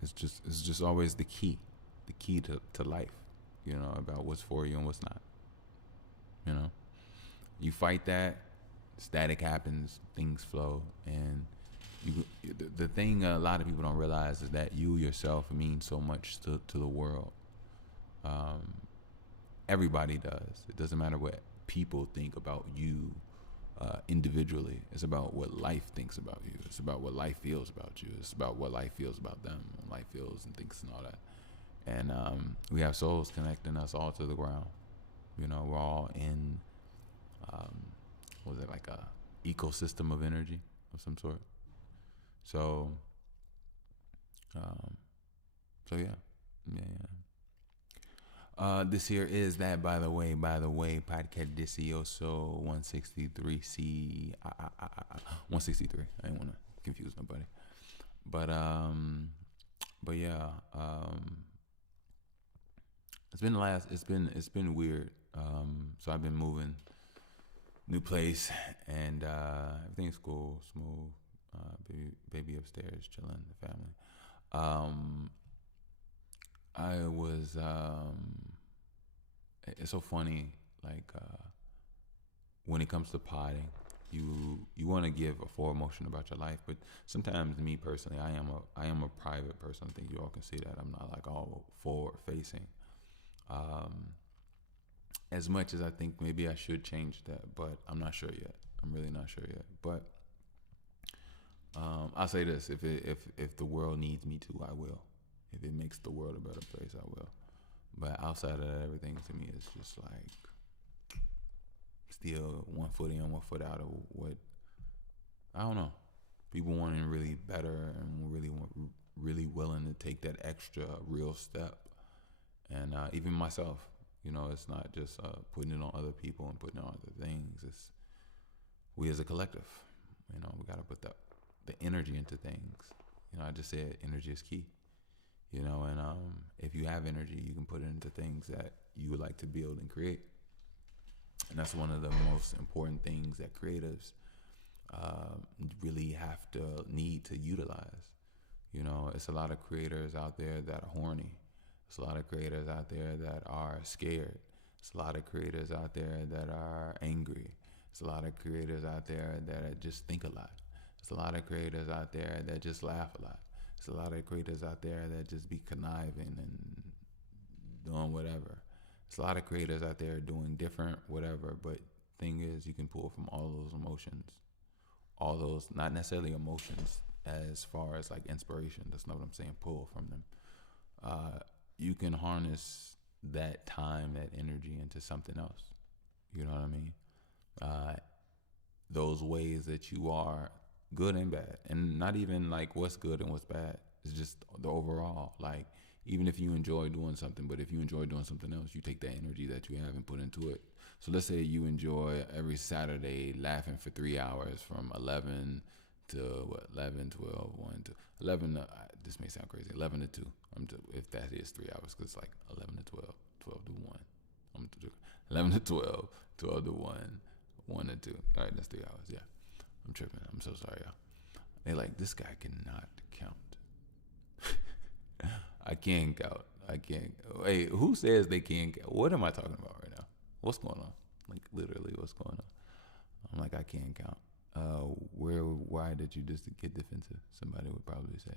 it's just always the key to life. You know, about what's for you and what's not. You know, you fight that, static happens, things flow, and the thing a lot of people don't realize is that you yourself mean so much to the world. Um, Everybody does. It doesn't matter what people think about you individually. It's about what life thinks about you. It's about what life feels about you. It's about what life feels about them, and life feels and thinks and all that. And we have souls connecting us all to the ground. You know, we're all in, what was it, like a ecosystem of energy of some sort. So, um, so yeah, yeah, yeah. This here is that, by the way, podcast Delicioso 163C, 163. I didn't want to confuse nobody, but yeah, it's been weird. So I've been moving, new place, and everything's cool, smooth. Baby upstairs, chilling, the family. I was it's so funny, like when it comes to potting, you want to give a full emotion about your life, but sometimes, me personally, I am a private person. I think you all can see that I'm not like all forward facing. As much as I think maybe I should change that, but I'm not sure yet. I'm really not sure yet. But I'll say this: if the world needs me to, I will. If it makes the world a better place, I will. But outside of that, everything to me is just like still 1 foot in, 1 foot out of what, I don't know. People wanting really better and really willing to take that extra real step. And even myself, you know, it's not just putting it on other people and putting it on other things. It's we as a collective. You know, we got to put the energy into things. You know, I just said energy is key. You know, and if you have energy, you can put it into things that you would like to build and create. And that's one of the most important things that creatives really have to need to utilize. You know, it's a lot of creators out there that are horny. It's a lot of creators out there that are scared. It's a lot of creators out there that are angry. It's a lot of creators out there that just think a lot. It's a lot of creators out there that just laugh a lot. There's a lot of creators out there that just be conniving and doing whatever. There's a lot of creators out there doing different whatever, but thing is, you can pull from all those emotions. All those, not necessarily emotions as far as like inspiration. That's not what I'm saying, pull from them. You can harness that time, that energy into something else. You know what I mean? Those ways that you are good and bad, and not even like what's good and what's bad. It's just the overall, like, even if you enjoy doing something, but if you enjoy doing something else, you take that energy that you have and put into it. So let's say you enjoy every Saturday laughing for 3 hours from 11 to 11, 12, 1 to 11 to, this may sound crazy, 11 to 2, if that is 3 hours, because it's like 11 to 12, 12 to 1, 11 to 12, 12 to 1, 1 to 2, all right, that's 3 hours, yeah. I'm tripping. I'm so sorry, y'all. They like, this guy cannot count. I can't count. I can't. Wait, who says they can't count? What am I talking about right now? What's going on? Like, literally, what's going on? I'm like, I can't count. Why did you just get defensive? Somebody would probably say.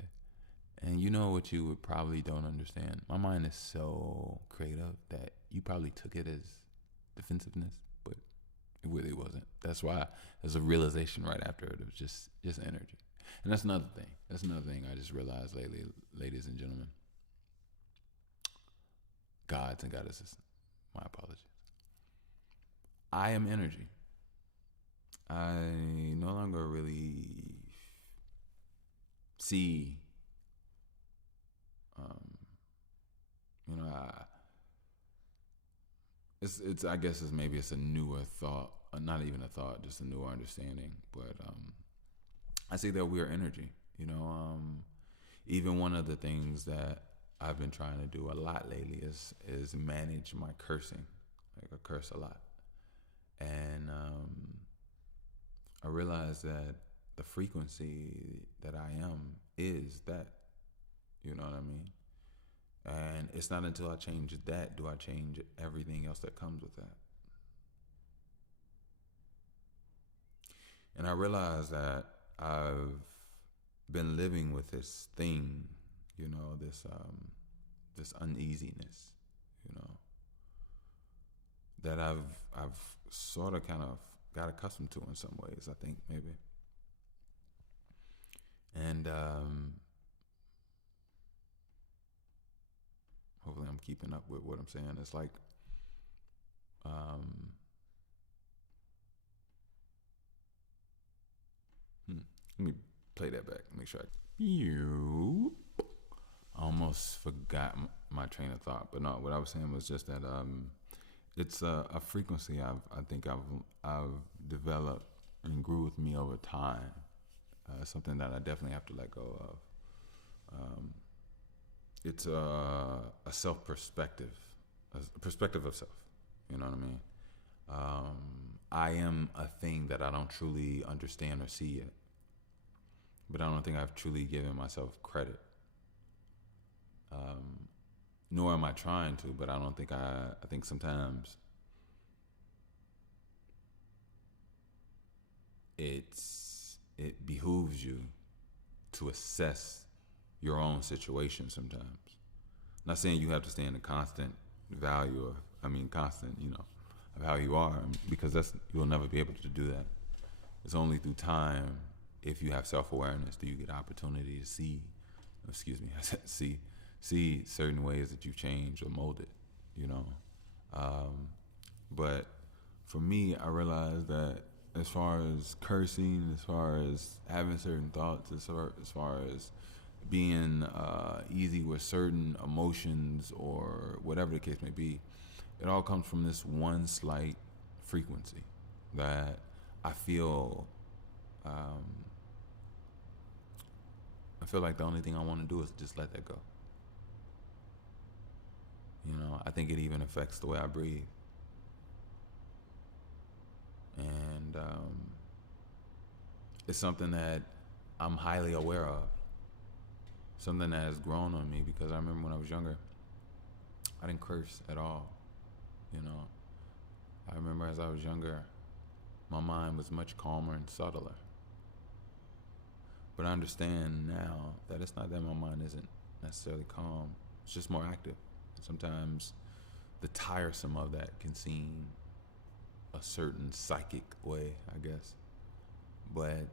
And you know what you would probably don't understand? My mind is so creative that you probably took it as defensiveness, but it really wasn't. That's why there's a realization right after it of just energy. And that's another thing. That's another thing I just realized lately, ladies and gentlemen. Gods and goddesses. My apologies. I am energy. I no longer really see, you know, it's I guess maybe it's a newer thought, not even a thought, just a newer understanding. But I see that we are energy. You know, Even one of the things that I've been trying to do a lot lately is manage my cursing. Like I curse a lot, and I realized that the frequency that I am is that. You know what I mean? And it's not until I change that do I change everything else that comes with that. And I realized that I've been living with this thing, this uneasiness, you know, that I've sort of kind of got accustomed to in some ways, I think maybe. And hopefully I'm keeping up with what I'm saying. It's like let me play that back. Make sure I almost forgot my train of thought. But no, what I was saying was just that it's a frequency I think I've developed and grew with me over time. Something that I definitely have to let go of. It's a self perspective, a perspective of self. You know what I mean? I am a thing that I don't truly understand or see yet, but I don't think I've truly given myself credit. Nor am I trying to, but I don't think I think sometimes it behooves you to assess your own situation sometimes. Not saying you have to stay in a constant value constant, of how you are, because you'll never be able to do that. It's only through time, if you have self-awareness, do you get opportunity to see certain ways that you've changed or molded, But for me, I realized that as far as cursing, as far as having certain thoughts, as far as being easy with certain emotions or whatever the case may be, it all comes from this one slight frequency that I feel like the only thing I want to do is just let that go. I think it even affects the way I breathe. And it's something that I'm highly aware of. Something that has grown on me, because I remember when I was younger, I didn't curse at all. I remember as I was younger, my mind was much calmer and subtler. But I understand now that it's not that my mind isn't necessarily calm. It's just more active. Sometimes the tiresome of that can seem a certain psychic way, I guess. But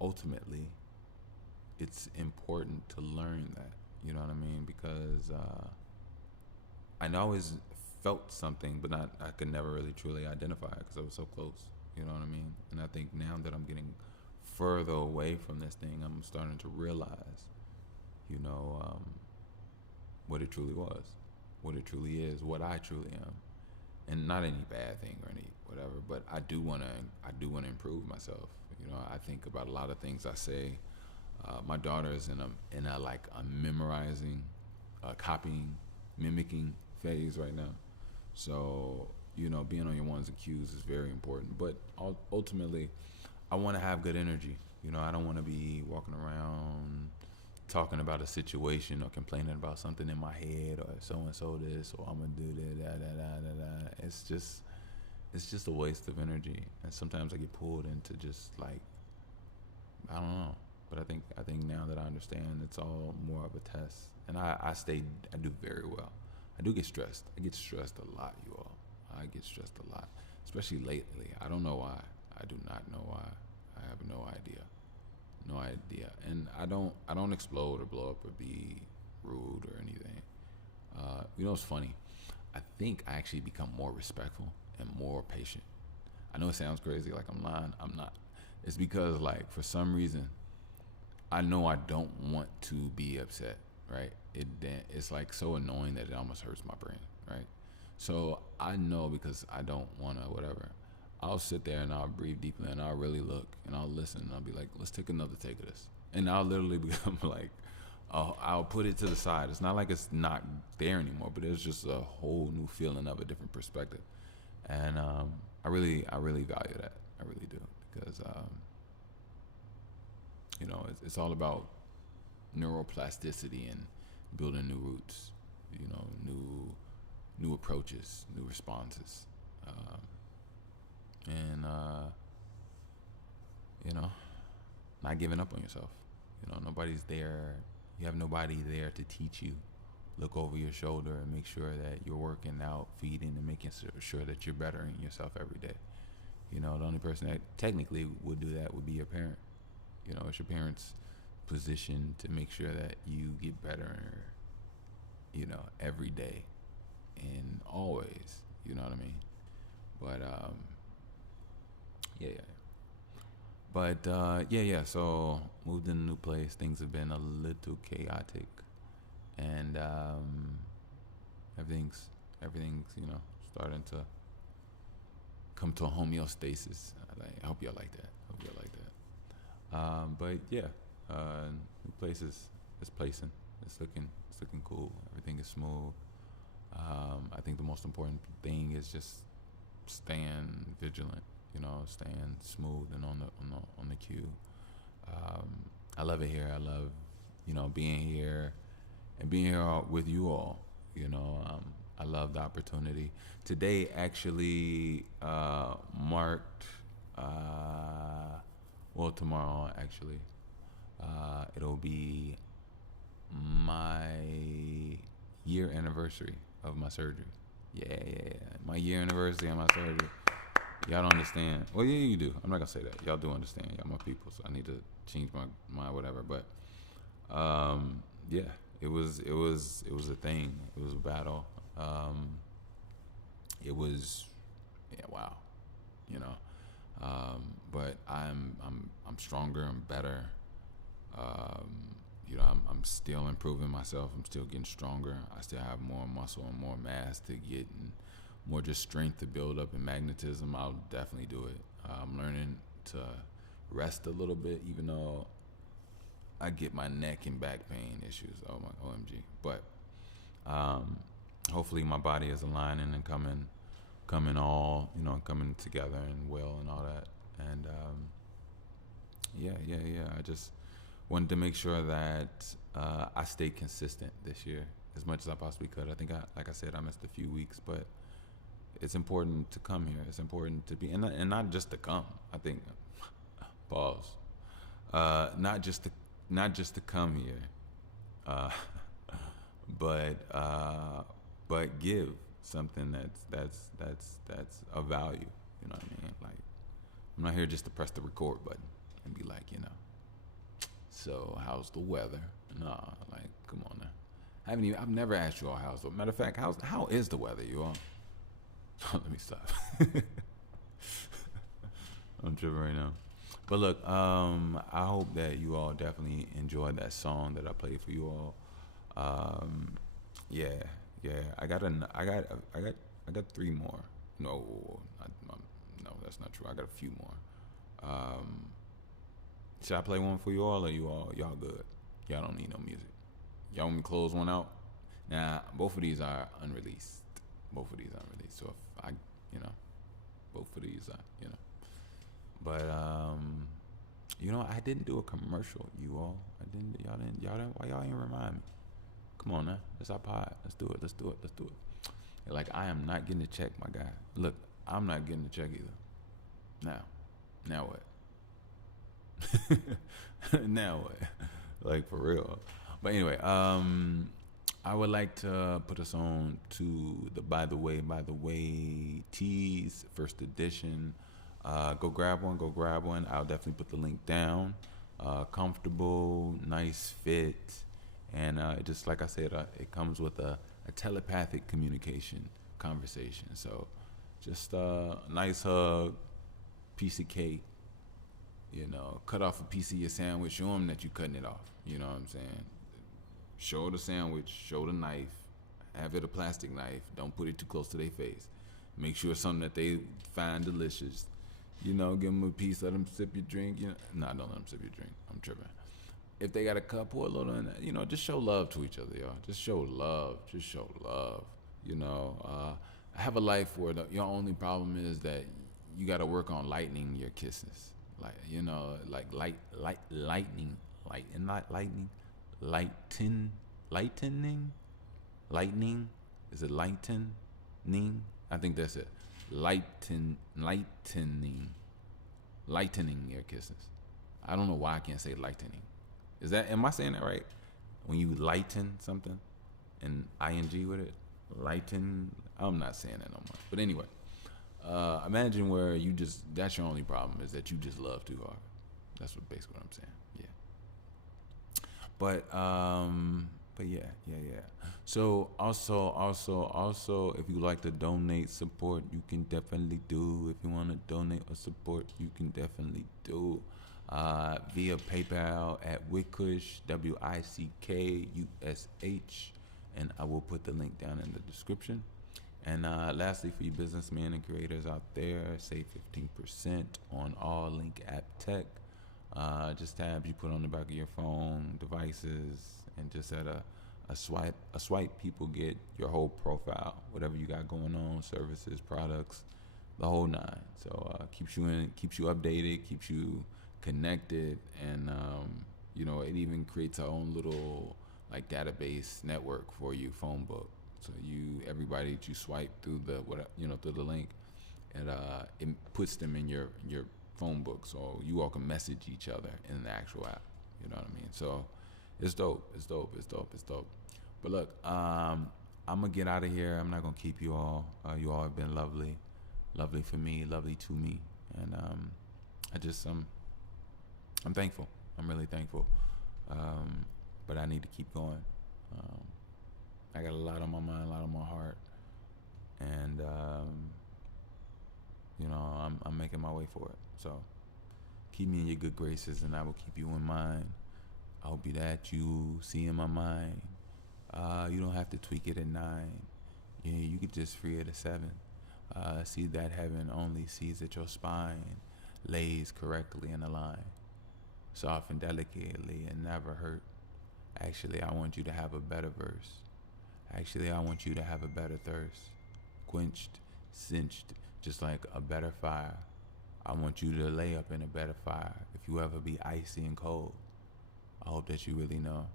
ultimately, it's important to learn that, you know what I mean? Because I always felt something, but I could never really truly identify it because I was so close, you know what I mean? And I think now that I'm getting further away from this thing, I'm starting to realize, what it truly was, what it truly is, what I truly am. And not any bad thing or any whatever, but I do want to improve myself. I think about a lot of things I say. My daughter is in a memorizing, copying, mimicking phase right now. So being on your ones and cues is very important. But ultimately, I want to have good energy. I don't want to be walking around talking about a situation or complaining about something in my head, or so and so this, or I'm gonna do that. It's just a waste of energy, and sometimes I get pulled into just I don't know. But I think now that I understand, it's all more of a test, and I do very well. I do get stressed. I get stressed a lot, you all. I get stressed a lot, especially lately. I don't know why. I do not know why. I have no idea. No idea. And I don't explode or blow up or be rude or anything. It's funny. I think I actually become more respectful and more patient. I know it sounds crazy, like I'm lying. I'm not. It's because for some reason, I know I don't want to be upset, right? It's so annoying that it almost hurts my brain, right? So I know, because I don't want to whatever, I'll sit there and I'll breathe deeply and I'll really look and I'll listen and I'll be like, let's take another take of this. and I'll literally become like, I'll put it to the side. It's not like it's not there anymore, but it's just a whole new feeling of a different perspective, and I really value that. I really do, because it's all about neuroplasticity and building new roots, new approaches, new responses, and not giving up on yourself. Nobody's there. You have nobody there to teach you. Look over your shoulder and make sure that you're working out, feeding, and making sure that you're bettering yourself every day. The only person that technically would do that would be your parent. It's your parents' position to make sure that you get better, every day and always. You know what I mean? But yeah. But yeah. So moved in a new place. Things have been a little chaotic, and everything's starting to come to a homeostasis. I hope y'all like that. But yeah, new places. It's placing. It's looking cool. Everything is smooth. I think the most important thing is just staying vigilant. Staying smooth and on the cue. I love it here. I love, being here and being here with you all. I love the opportunity. Today actually marked, tomorrow actually, it'll be my year anniversary of my surgery. Yeah. My year anniversary of my surgery. Y'all don't understand. Well, yeah, you do. I'm not gonna say that. Y'all do understand. Y'all my people, so I need to change my whatever. But yeah, it was a thing. It was a battle. It was, yeah, wow. But I'm stronger. I'm better. I'm still improving myself. I'm still getting stronger. I still have more muscle and more mass to get, and more just strength to build up, and magnetism. I'll definitely do it. I'm learning to rest a little bit, even though I get my neck and back pain issues. Oh my OMG. But hopefully my body is aligning and coming all, coming together and well and all that. And yeah. I just wanted to make sure that I stay consistent this year as much as I possibly could. I think like I said, I missed a few weeks, but it's important to come here. It's important to be, and not just to come. I think, pause. Not just to come here, but give something that's of value. You know what I mean? Like, I'm not here just to press the record button and be like, so how's the weather? Nah, like, come on now. I've never asked you all how's the. Matter of fact, how is the weather, you all? Let me stop. I'm tripping right now. But look, I hope that you all definitely enjoyed that song that I played for you all. Yeah. I got three more. No, that's not true. I got a few more. Should I play one for you all, or y'all good? Y'all don't need no music. Y'all want me to close one out? Nah, both of these are unreleased. So if I, both of these are, But I didn't do a commercial, you all. Y'all didn't. Why y'all ain't remind me? Come on now, it's our pod. Let's do it. Like, I am not getting a check, my guy. Look, I'm not getting a check either. Now what? Now what? Like, for real. But anyway, I would like to put us on to the By the Way tees, first edition. Go grab one. I'll definitely put the link down. Comfortable, nice fit, and just like I said, it comes with a telepathic communication conversation. So just a nice hug, piece of cake, cut off a piece of your sandwich, show them that you're cutting it off. You know what I'm saying? Show the sandwich, show the knife, have it a plastic knife. Don't put it too close to their face. Make sure it's something that they find delicious. Give them a piece, let them sip your drink. Don't let them sip your drink. I'm tripping. if they got a cup, pour a little in that. You know, just show love to each other, y'all. Just show love. Just show love. You know, have a life where your only problem is that you got to work on lightening your kisses. Like, you know, like lightning, not lightning, lightening. Is it lightening? I think that's it. Lightening your kisses. I don't know why I can't say lightening. Am I saying that right? When you lighten something and ing with it, lighten. I'm not saying that no more. But anyway, imagine where that's your only problem is that you just love too hard. That's basically what I'm saying. Yeah. But yeah. So also, if you like to donate support, you can definitely do. If you want to donate or support, you can definitely do via PayPal at Wickush, WICKUSH, and I will put the link down in the description. And lastly, for you businessmen and creators out there, save 15% on all Link App Tech. Just tabs you put on the back of your phone, devices, and just at a swipe, people get your whole profile, whatever you got going on, services, products, the whole nine. So keeps you updated, keeps you connected, and you know, it even creates our own little like database network for you, phone book. So everybody that you swipe through through the link, and it puts them in your phone book, so you all can message each other in the actual app. You know what I mean? So it's dope. But look, I'm gonna get out of here. I'm not gonna keep you all. You all have been lovely for me, lovely to me, and I'm thankful. I'm really thankful. But I need to keep going. I got a lot on my mind, a lot on my heart, and you know, I'm making my way for it. So keep me in your good graces, and I will keep you in mind. I hope that you see in my mind. You don't have to tweak it at 9. You could just free it at 7. See that heaven only sees that your spine lays correctly in a line, soft and delicately and never hurt. Actually, I want you to have a better verse. Actually, I want you to have a better thirst, quenched, cinched, just like a better fire. I want you to lay up in a better fire. If you ever be icy and cold, I hope that you really know.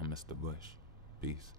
I'm Mr. Bush. Peace.